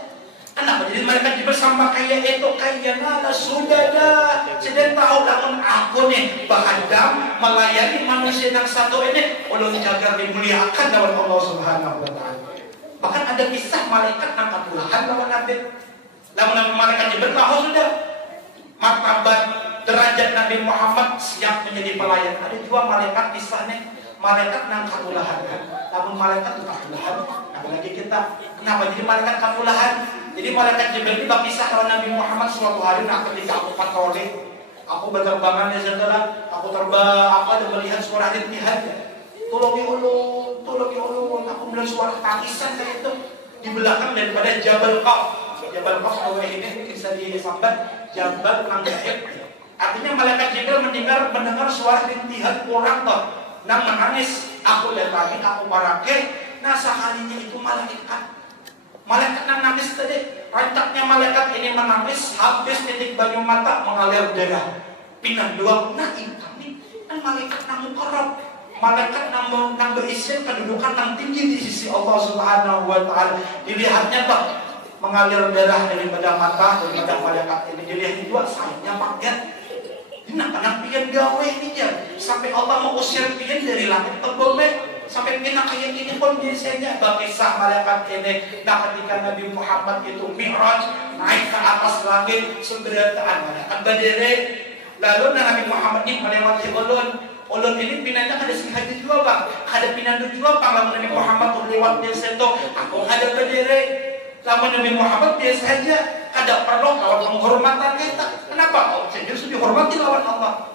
Kenapa jadi mereka bersama kayak itu kayaknya ada sudah dah. Sedang tahu namun aku nih bahadam melayani manusia yang satu ini Allah jaga dimuliakan dalam Allah Subhanahu Wa Taala. Bahkan ada kisah malaikat angkat Tuhan lawan Nabi. Lawan malaikat Jibril tahu sudah martabat derajat Nabi Muhammad siap menjadi pelayan. Ada dua malaikat kisahnya, malaikat nang katulahan kan. Namun malaikat itu katulahan, apalagi kita. Kenapa jadi malaikat katulahan? Jadi malaikat Jibril itu berpisah kalau Nabi Muhammad suatu hari ketika aku patroli, aku berterbangan ya saudara, aku terbang, aku ada melihat suara rintihan. Tolong ya Allah, aku melihat suara tangisan kayak itu di belakang daripada Jabal Qaf. Jabal Qaf kalau ini bisa disambat Jabal Nanggaib. Artinya malaikat Jibril mendengar suara rintihan orang toh, nang menangis. Aku datangi, aku parake. Nah sekalinya itu malaikat nang nangis tadi. Rancaknya malaikat ini menangis, habis titik banyu mata mengalir darah. Pinang dua, nah ini kan malaikat nang mukarrab. Malaikat nang berisi kedudukan nang tinggi di sisi Allah Subhanahu wa taala. Dilihatnya toh mengalir darah daripada mata daripada malaikat ini. Dilihat dua sayapnya pakai. Kenapa pian gawe ini ya? Sampai Allah mau usir pian dari langit ke bumi. Sampai kena kayak gini kondisinya. Bakisah malaikat ini. Nah ketika Nabi Muhammad itu mi'raj, naik ke atas langit, seberataan malaikat berdiri. Lalu Nabi Muhammad ini melewati ulun ini pinanya kada sengaja juga bang. Kada pinandu juga bang. Lalu Nabi Muhammad lewat di situ, aku ada berdiri. Lalu Nabi Muhammad biasa saja. Kada perlu lawan penghormatan kita. Kenapa? Oh, saya sudah dihormati lawan Allah.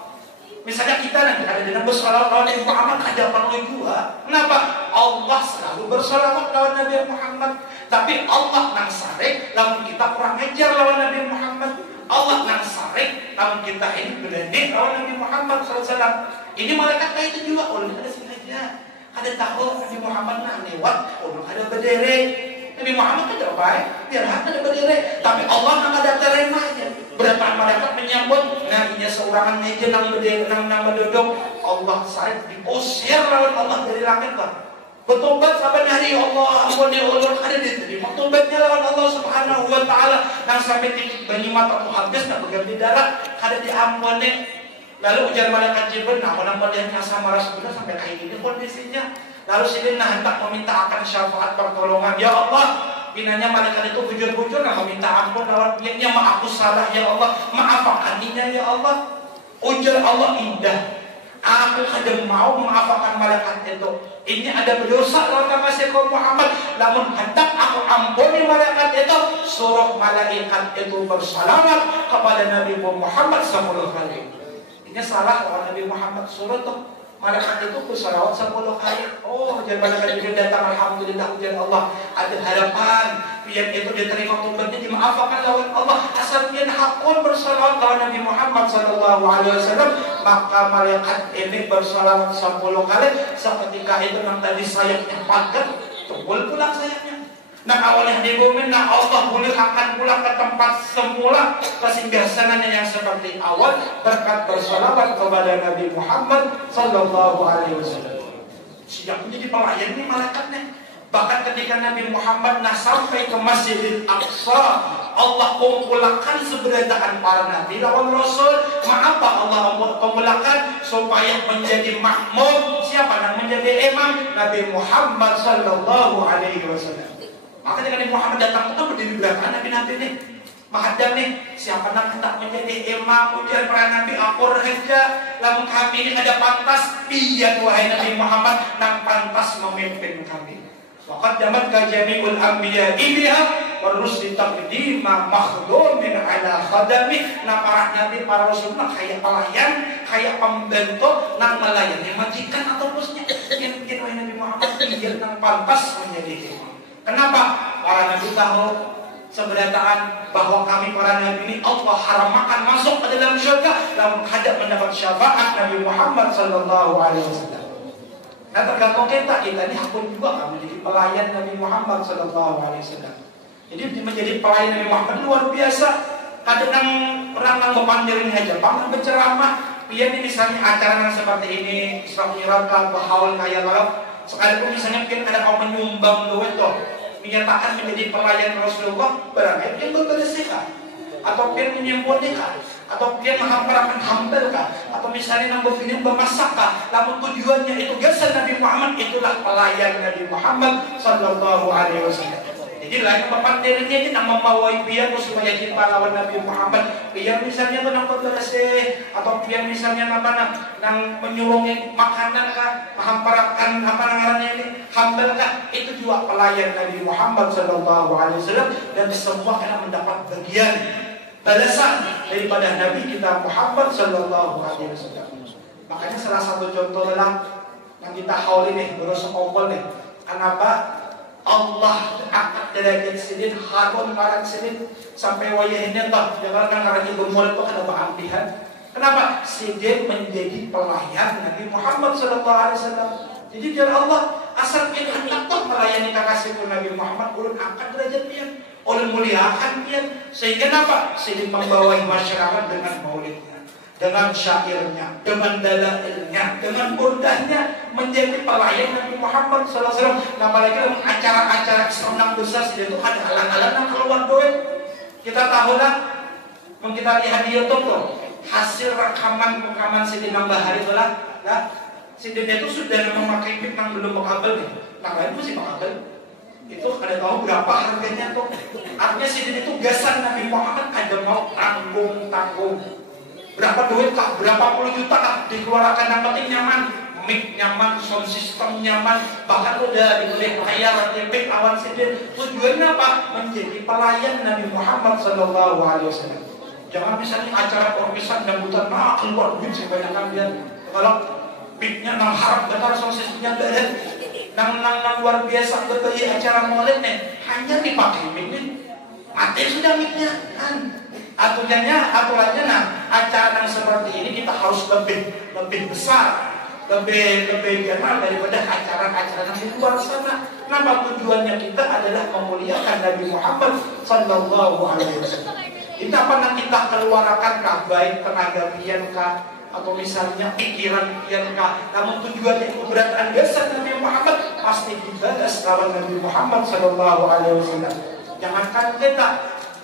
Misalnya kita nanti ada dengan bersolawat lawan Nabi Muhammad, ada perlu juga. Kenapa? Allah selalu bersolawat lawan Nabi Muhammad. Tapi Allah nang sarik, lawan kita kurang ajar lawan Nabi Muhammad. Allah nang sarik, lawan kita ini berani lawan Nabi Muhammad SAW. Ini malaikat kayak itu juga. Oh, ada sengaja. Ada tahu Nabi Muhammad nang lewat, oh, ada berdiri. Nabi Muhammad kan baik, biar ada berdiri. Tapi Allah nang ada terimanya. Berapa malaikat menyambut, nah ini seorang meja nang berdiri, nang berduduk. Allah saya diusir lawan Allah dari langit kan. Bertobat saban hari Allah ampun ya Allah ada diterima. Tobatnya lawan Allah Subhanahu wa taala. Nang sampai titik banyu mata tu habis nak berganti darah, ada diampuni. Lalu ujar malaikat Jibril, nah orang pada sama Rasulullah sampai kayak gini kondisinya. Lalu sini hendak meminta akan syafaat pertolongan. Ya Allah, binanya malaikat itu bujur-bujur nak meminta ampun lawan pihaknya. Maaf aku salah ya Allah, maafkan dia ya Allah. Ujar Allah indah. Aku kadang mau mengapakan malaikat itu. Ini ada berdosa lawan kasih kaum Muhammad. Namun hendak aku ampuni malaikat itu, suruh malaikat itu bersalawat kepada Nabi Muhammad 10 kali. Ini salah lawan Nabi Muhammad, suruh tuh malaikat itu bersalawat 10 kali. Oh, jangan malaikat itu datang, alhamdulillah ujian Allah. Ada harapan, biar itu diterima tobatnya, dimaafkan lawan Allah. Asal pian hakun bersalawat lawan Nabi Muhammad SAW, maka malaikat ini bersalawat 10 kali. Seketika itu nang tadi sayapnya padat, tumbul pulang sayapnya. Nah awalnya di bumi, nah Allah boleh akan pulang ke tempat semula kesinggasanannya yang seperti awal berkat bersalawat kepada Nabi Muhammad Sallallahu Alaihi Wasallam. Siap menjadi pelayan ini malaikatnya. Bahkan ketika Nabi Muhammad sampai ke Masjidil Aqsa, Allah kumpulkan seberadaan para nabi lawan Rasul. Mengapa Allah kumpulkan? Supaya menjadi makmum. Siapa yang menjadi imam? Nabi Muhammad Sallallahu Alaihi Wasallam. Maka ketika Nabi Muhammad datang itu berdiri belakang Nabi nih, menghadap nih, siapa nak hendak menjadi imam ujar para nabi akur saja. Lamun kami ini ada pantas, iya wahai Nabi Muhammad nang pantas memimpin kami. Waqad damat kajamiul anbiya ibiha warusli taqdima makhdumin ala khadami. Nah para nabi, para rasul nak kayak pelayan, kayak pembantu nang melayani majikan atau bosnya. Mungkin wahai Nabi Muhammad iya nang pantas menjadi imam. Kenapa? Para nabi tahu seberataan bahwa kami para nabi ini Allah haramkan masuk ke dalam syurga dan hendak mendapat syafaat Nabi Muhammad Sallallahu Alaihi Wasallam. Nah tergantung kita ini hakun juga kami menjadi pelayan Nabi Muhammad Sallallahu Alaihi Wasallam. Jadi menjadi pelayan Nabi Muhammad luar biasa. Kadang orang yang memandirin aja, bang berceramah. Dia ini misalnya acara yang seperti ini, Isra Mi'raj, Bahaul kayak kalau sekalipun misalnya mungkin ada kaum menyumbang duit loh, menyatakan menjadi pelayan Rasulullah, barangkali dia berbersihkan, atau dia menyembunyikan, atau dia menghampirkan, atau misalnya nambah film bermasakkan. Namun tujuannya itu jasa Nabi Muhammad, itulah pelayan Nabi Muhammad Sallallahu Alaihi Wasallam. Jadi lain papan dirinya ini nang membawai pian supaya cinta lawan Nabi Muhammad. Pian misalnya tuh nang bebersih atau pian misalnya nang menyurungi makanan kah, menghamparakan apa namanya ini hambal kah, itu juga pelayan Nabi Muhammad sallallahu alaihi wasallam dan semua kena mendapat bagian balasan daripada Nabi kita Muhammad sallallahu alaihi wasallam. Makanya salah satu contoh adalah yang kita haul ini berusaha kompol nih. Kenapa Allah angkat derajat sidin Harun marang sidin sampai wayahnya toh jangan karena ibu murid itu ada keampihan. Kenapa? Sidin menjadi pelayan Nabi Muhammad sallallahu alaihi wasallam. Jadi dari Allah asal kita hendak toh melayani kakasih Nabi Muhammad, ulun angkat derajat pian, ulun muliakan pian, sehingga apa? Sidin membawahi masyarakat dengan maulidnya, dengan syairnya, dengan dalailnya, dengan burdahnya menjadi pelayan Nabi Muhammad SAW. Apalagi dalam acara-acara Islam yang besar itu ada alang-alang keluar duit. Kita tahu lah, kita lihat di YouTube tuh hasil rekaman Siti Nambahari itu lah, Siti itu sudah memakai mic yang belum kabel nih, yang lain masih kabel. Itu ada tahu berapa harganya tuh? Artinya Siti itu gasan Nabi Muhammad ada mau tanggung. Berapa duit kah? Berapa puluh juta kah? Dikeluarkan yang penting nyaman, mic nyaman, sound system nyaman, bahkan udah dibeli layar TV lawan sidin. Tujuannya apa? Menjadi pelayan Nabi Muhammad sallallahu alaihi wasallam. Jangan misalnya acara perpisahan dan bukan keluar duit sebanyak dia. Kalau micnya nang harap benar, sound systemnya ada, nang luar biasa betul acara maulid nih, hanya dipakai mic nih. Mati sudah micnya kan. Aturannya acara yang seperti ini kita harus lebih besar, lebih kenal daripada acara-acara yang di luar sana. Kenapa? Tujuannya kita adalah memuliakan Nabi Muhammad sallallahu alaihi wasallam. Kita pernah kita keluarkan kah, baik tenaga pian kah, atau misalnya pikiran pian kah, namun tujuannya itu berat gasan Nabi Muhammad pasti dibalas lawan Nabi Muhammad sallallahu alaihi wasallam. Jangankan kita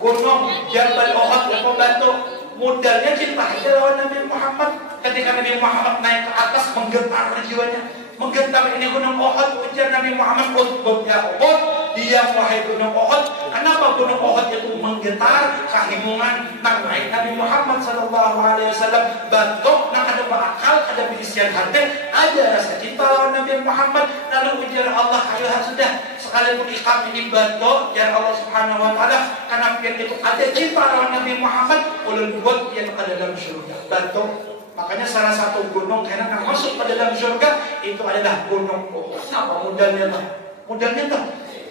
gunung Jabal Uhud yang membantu modalnya cinta aja lawan Nabi Muhammad. Ketika Nabi Muhammad naik ke atas menggetar jiwanya, menggetar ini gunung Uhud. Ujar Nabi Muhammad, "Utbub ya Uhud, diam wahai gunung Uhud." Kenapa gunung Uhud itu menggetar? Kahimungan nang naik Nabi Muhammad sallallahu alaihi wasallam. Batuk nang ada berakal, ada berisian hati, ada rasa cinta lawan Nabi Muhammad. Lalu ujar Allah, ayo sudah sekalipun ikham ini batuk, ya Allah subhanahu wa ta'ala, karena pian itu ada cinta lawan Nabi Muhammad, ulun buat pian ke dalam surga. Batuk. Makanya salah satu gunung karena yang masuk ke dalam surga itu adalah gunung Uhud. Apa modalnya tuh? Modalnya tuh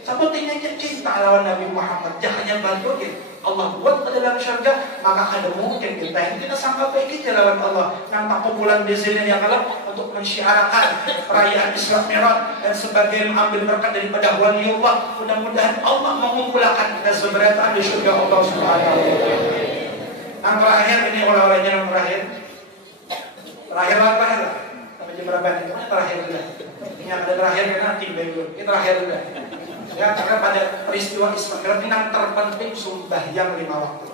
sepertinya cinta lawan Nabi Muhammad. Jangan bantu dia. Allah buat ke dalam surga, maka ada mungkin kita sangka baik aja lawan Allah. Nanti bulan di sini ya kalau untuk mensyiarakan perayaan Isra Mi'raj dan sebagian ambil berkat daripada waliullah. Mudah-mudahan Allah mengumpulkan kita seberatan di surga Allah Subhanahu wa taala. Yang terakhir ini oleh-olehnya yang terakhir. Terakhir sampai jam berapa ini? Terakhir sudah. Ini yang ada terakhir nanti dulu. Ini terakhir sudah. Ya, karena pada peristiwa Isra Mi'raj ini yang terpenting sembahyang 5 waktu.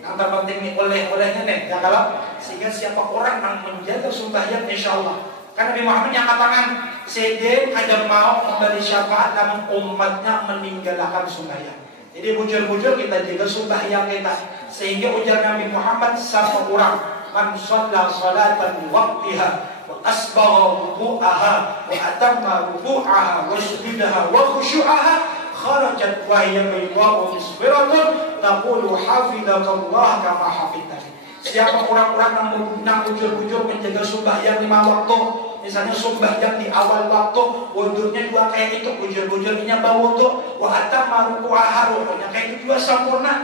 Yang terpenting ini oleh-olehnya nih. Ya kalau sehingga siapa orang yang menjaga sembahyang, insya Allah. Karena Nabi Muhammad yang katakan, Sidin ada mau memberi syafaat namun umatnya meninggalkan sembahyang. Jadi bujur-bujur kita jaga sembahyang kita. Sehingga ujar Nabi Muhammad sama orang, man shalla salatan waqtiha wa asbagha wudu'aha wa atamma wudu'aha wa sujudaha wa khushu'aha kharajat wa hiya baydha'u misfiratun taqulu hafizakallah kama hafidtani. Siapa orang-orang yang bujur-bujur menjaga sembahyang 5 waktu, misalnya sembahyang di awal waktu, wudhunya juga kayak itu, bujur-bujurnya bawa wudhu, wa atamma wudu'aha, wudhunya kayak itu juga sempurna.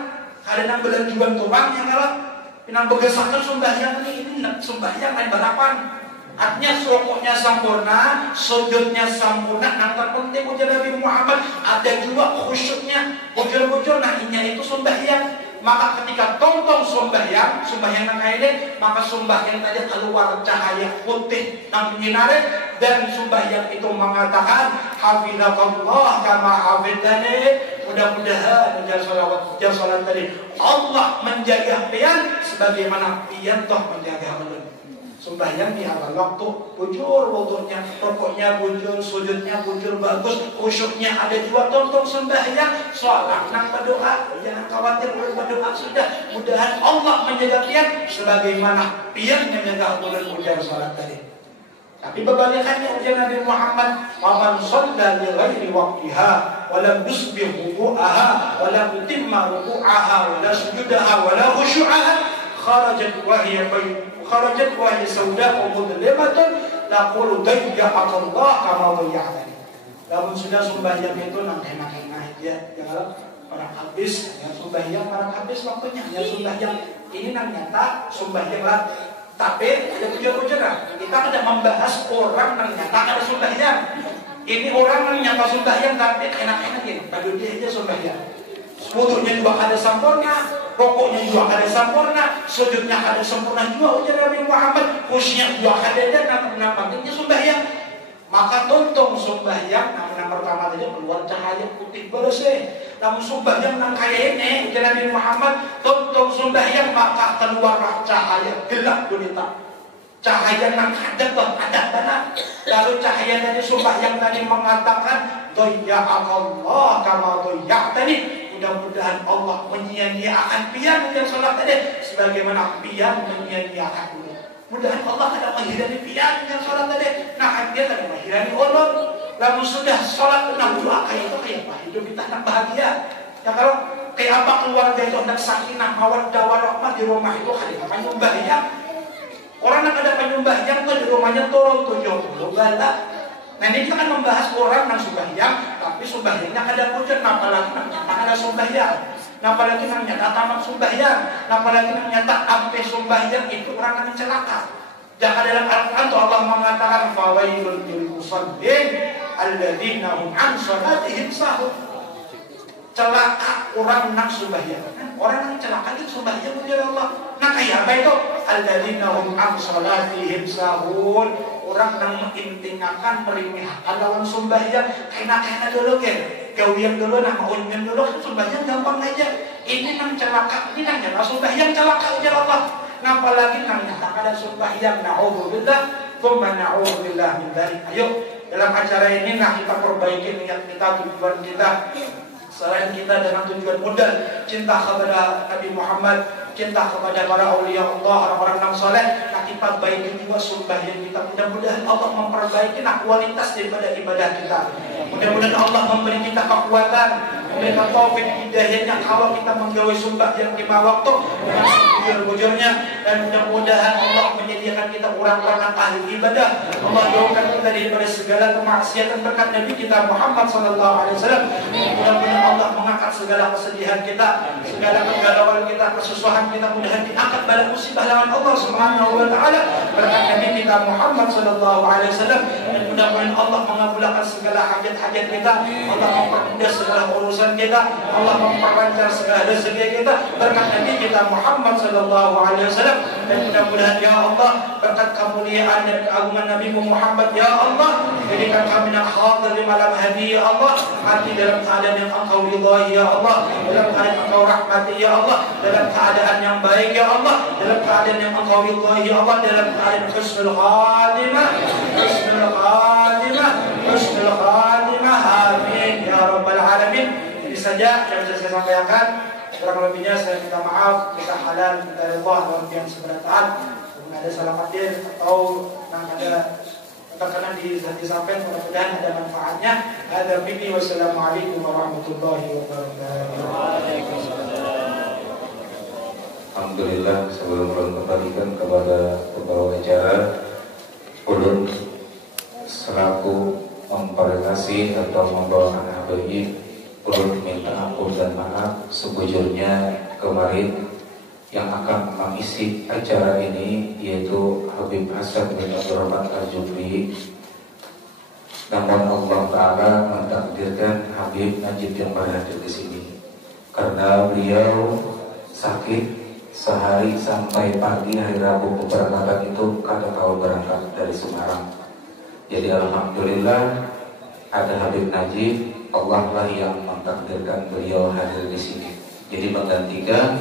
Ada yang belanjuan tuang yang kalau yang bergesakan sembahyang ini sembahyang lain balapan. Artinya rukuknya sempurna, sujudnya sempurna. Yang terpenting ujar Nabi Muhammad ada juga khusyuknya, bujur-bujur. Nah ini itu sembahyang. Maka ketika tonton sembahyang yang ini, maka sembahyang tadi keluar cahaya putih yang menyinari, dan sembahyang itu mengatakan hafizakallah kama hafidhani. Mudah-mudahan ujar salat tadi Allah menjaga pian sebagaimana pian toh menjaga ulun. Sembahyang di awal waktu, bujur wudunya, rukuknya bujur, sujudnya bujur bagus, khusyuknya ada juga. Tonton sembahyang, sholat nang berdoa, jangan khawatir berdoa sudah. Mudahan Allah menjaga pian sebagaimana pian menjaga bulan ujar sholat tadi. Tapi berbalikannya ujian Nabi Muhammad, "Waman shalla li ghairi waqtiha wa lam yusbih wudu'aha wa lam yutimma ruku'aha wa la sujudaha wa la khusyu'aha kharajat wa hiya sauda'u mudlimatun taqulu dayya'akallah kama dayya'tani." Namun sudah sembahyang itu nang enak-enak ya, jangan orang habis ya sembahyang, orang habis waktunya ya sembahyang. Ini nang nyata sembahyang lah. Tapi ada puja-puja, kita tidak membahas orang yang nyata ada sembahyang. Ini orang yang nyata sembahyang tapi enak-enakin, bagi dia aja sembahyang. Wudunya juga ada sempurna, rokoknya juga ada sempurna, sujudnya ada sempurna juga ujar Nabi Muhammad, khusyuknya juga ada dan nampaknya sembahyang. Maka tonton sembahyang, yang pertama tadi keluar cahaya putih bersih. Namun sembahyang nang kaya ini, ujar Nabi Muhammad, tonton sembahyang maka keluar cahaya gelap gulita. Cahaya nang hadap ada tanah. Lalu cahaya dari sembahyang tadi mengatakan, "Dayya'akallah kama dayya'tani." Mudah-mudahan Allah menyia-nyiakan pian yang sholat tadi sebagaimana pian menyia-nyiakan dulu. Mudahan Allah tidak menghirani pian yang sholat tadi. Nah, dia tidak menghirani Allah. Lalu sudah sholat dengan doa kayak itu kayak apa? Hidup kita hendak bahagia. Ya kalau kayak apa keluarga itu hendak sakinah, mawaddah warahmah di rumah itu kayak apa nyumbahyang? Orang yang ada penyumbahyang tuh di rumahnya turun 70 galak. Nah ini kita kan membahas orang yang sembahyang, tapi sembahyangnya ada wujud, apalagi nyata ada sembahyang, apalagi nyata tamat sembahyang, apalagi nyata ampe sembahyang itu orang yang celaka. Jangan dalam Al-Quran tuh Allah mengatakan fawailul lil musallin alladzina hum an salatihim sahun. Celaka orang yang sembahyang. Orang yang celaka itu sembahyang kepada Allah. Nah kayak apa itu? Alladzina hum an salatihim sahun. Orang yang mengintingakan merimihkan lawan sembahyang. Kena dulu kan. Gawian dulu, nama unyan dulu kan sembahyang gampang aja. Ini yang celaka, ini yang nyata sembahyang celaka ujar Allah. Nah apalagi yang nyata ada sembahyang. Na'udzubillah, thumma na'udzubillah min dzalik. Ayo dalam acara ini nah kita perbaiki niat kita, tujuan kita. Selain kita dengan tujuan modal cinta kepada Nabi Muhammad, cinta kepada para aulia Allah, orang-orang yang soleh, nah kita baiki juga sembahyang kita. Mudah-mudahan Allah memperbaiki kualitas daripada ibadah kita. Mudah-mudahan Allah memberi kita kekuatan, memberikan taufik hidayahnya kalau kita menggawe sembahyang 5 waktu dengan sebujur-bujurnya, dan mudah-mudahan Allah menyediakan kita orang-orang yang ahli ibadah. Allah jauhkan kita daripada segala kemaksiatan berkat Nabi kita Muhammad SAW. Mudah-mudahan Allah mengangkat segala kesedihan kita, segala kegalauan kita, kesusahan kita, mudah diangkat pada musibah lawan Allah Subhanahu wa taala berkat Nabi kita Muhammad SAW. Dan mudah-mudahan Allah mengabulkan segala hajat-hajat kita, Allah mempermudah segala urusan kita, Allah memperlancar segala rezeki kita berkat Nabi kita Muhammad SAW. Dan mudah-mudahan ya Allah berkat kemuliaan dan keagungan Nabi Muhammad ya Allah, jadikan kami nak hadir di malam hari ya Allah, mati dalam keadaan yang Engkau ridhai ya Allah, dalam keadaan Engkau rahmati ya Allah, dalam keadaan yang baik ya Allah, dalam keadaan yang Engkau ridhai ya Allah, dalam keadaan husnul khatimah, husnul khatimah, husnul khatimah. Amin ya rabbal alamin. Ini saja yang bisa saya sampaikan. Kurang lebihnya saya minta maaf, minta halal, minta ridha dalam yang seberat-berat. Jika ada salah kata atau yang ada terkena disampaikan, mudah-mudahan ada manfaatnya. Hadza billahi wassalamualaikum warahmatullahi wabarakatuh. Alhamdulillah, sebelum kembalikan kepada pembawa acara, ulun selaku memfasilitasi atau membawakan HBI, ulun minta ampun dan maaf sebujurnya kemarin yang akan mengisi acara ini yaitu Habib Hasan bin Abdurrahman Al-Jufri. Namun Allah Ta'ala mentakdirkan Habib Najib yang berhadir di sini karena beliau sakit sehari sampai pagi hari Rabu keberangkatan itu kada tahu berangkat dari Semarang. Jadi alhamdulillah ada Habib Najib, Allah lah yang mentakdirkan beliau hadir di sini. Jadi menggantikan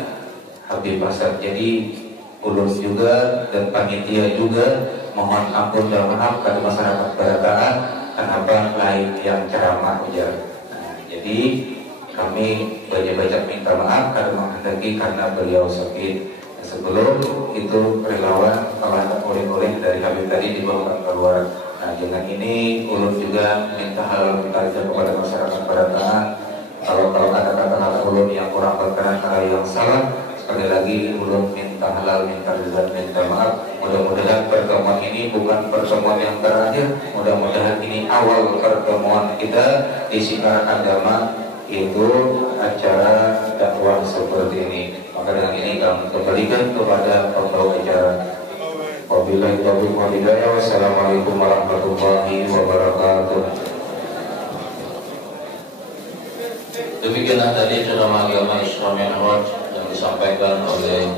Habib Hasan. Jadi ulun juga dan panitia juga mohon ampun dan maaf kepada masyarakat Barataan kenapa lain yang ceramah ujar. Nah, jadi kami banyak-banyak minta maaf karena menghendaki karena beliau sakit. Sebelum itu relawan telah oleh dari Habib tadi dibawa keluar. Nah dengan ini ulun juga minta hal kita kepada masyarakat Barataan. Kalau ada kata-kata ulun yang kurang berkenan hal yang salah, sekali lagi ulun minta halal, minta rizal, minta maaf. Mudah-mudahan pertemuan ini bukan pertemuan yang terakhir. Mudah-mudahan ini awal pertemuan kita di Sinar Agama, itu acara dakwah seperti ini. Maka dengan ini kami kembalikan kepada pembawa acara. Wabillahi taufiq wal hidayah. Wassalamualaikum warahmatullahi wabarakatuh. Demikianlah tadi ceramah agama Islam yang disampaikan oleh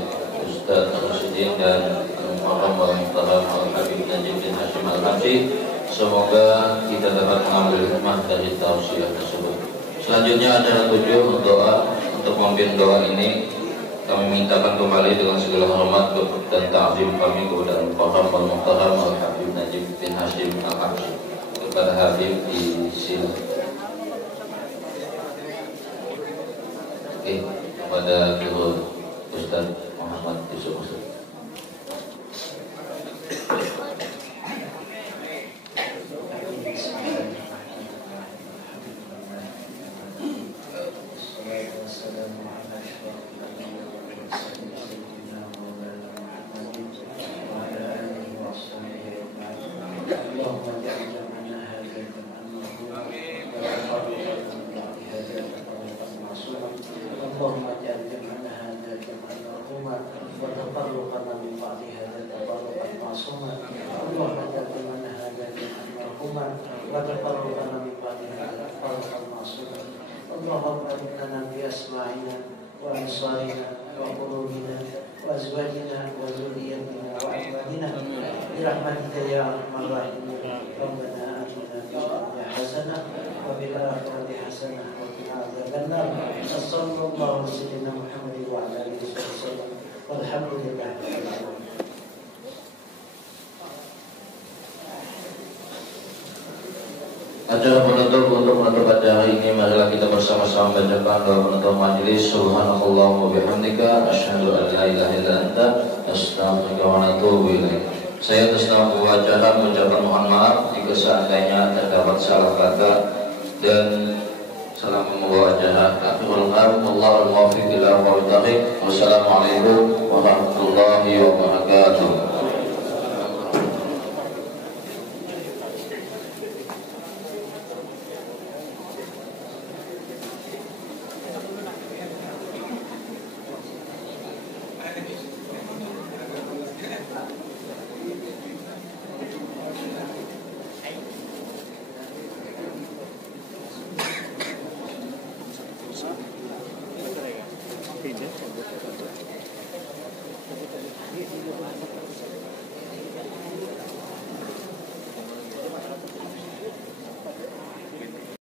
Ustaz Rasidin dan Muhammad Al-Habib Najib bin Hashim Al-Habsyi. Semoga kita dapat mengambil hikmah dari tausiah tersebut. Selanjutnya adalah 7 doa. Untuk memimpin doa ini kami mintakan kembali dengan segala hormat dan ta'zim kami kepada Al-Mukarram Al-Muhtaram Al-Habib Najib bin Hashim Al-Habsyi. Kepada Habib di sini. Oke, kepada Guru Ustaz Muhammad Yusuf Ustaz. اللهم اجعل جمعنا هذا جمعا مرحوما وتفرقنا من بعد هذا تفرقا معصوما. اللهم اجعل جمعنا هذا جمعا مرحوما وتفرقنا من بعد هذا تفرقا معصوما. اللهم بارك لنا باسماعنا وابصارنا وقلوبنا وازواجنا وذريتنا واولادنا برحمتك يا ارحم الراحمين. ربنا اتنا في الدنيا حسنه وفي الاخره حسنه وقنا عذاب النار. صلى الله على سيدنا محمد وعلى اله وسلم والحمد لله رب العالمين. Acara penutup, untuk menutup acara ini marilah kita bersama-sama bacakan doa penutup majelis. Subhanallah wa bihamdika asyhadu an la ilaha illa anta astaghfiruka wa atubu ilaik. Saya atas nama acara mengucapkan mohon maaf jika seandainya terdapat salah kata dan salah membawa acara. Akhirul kalam Allahul muwaffiq ila aqwamit thariq. Wassalamualaikum warahmatullahi wabarakatuh. Pindah.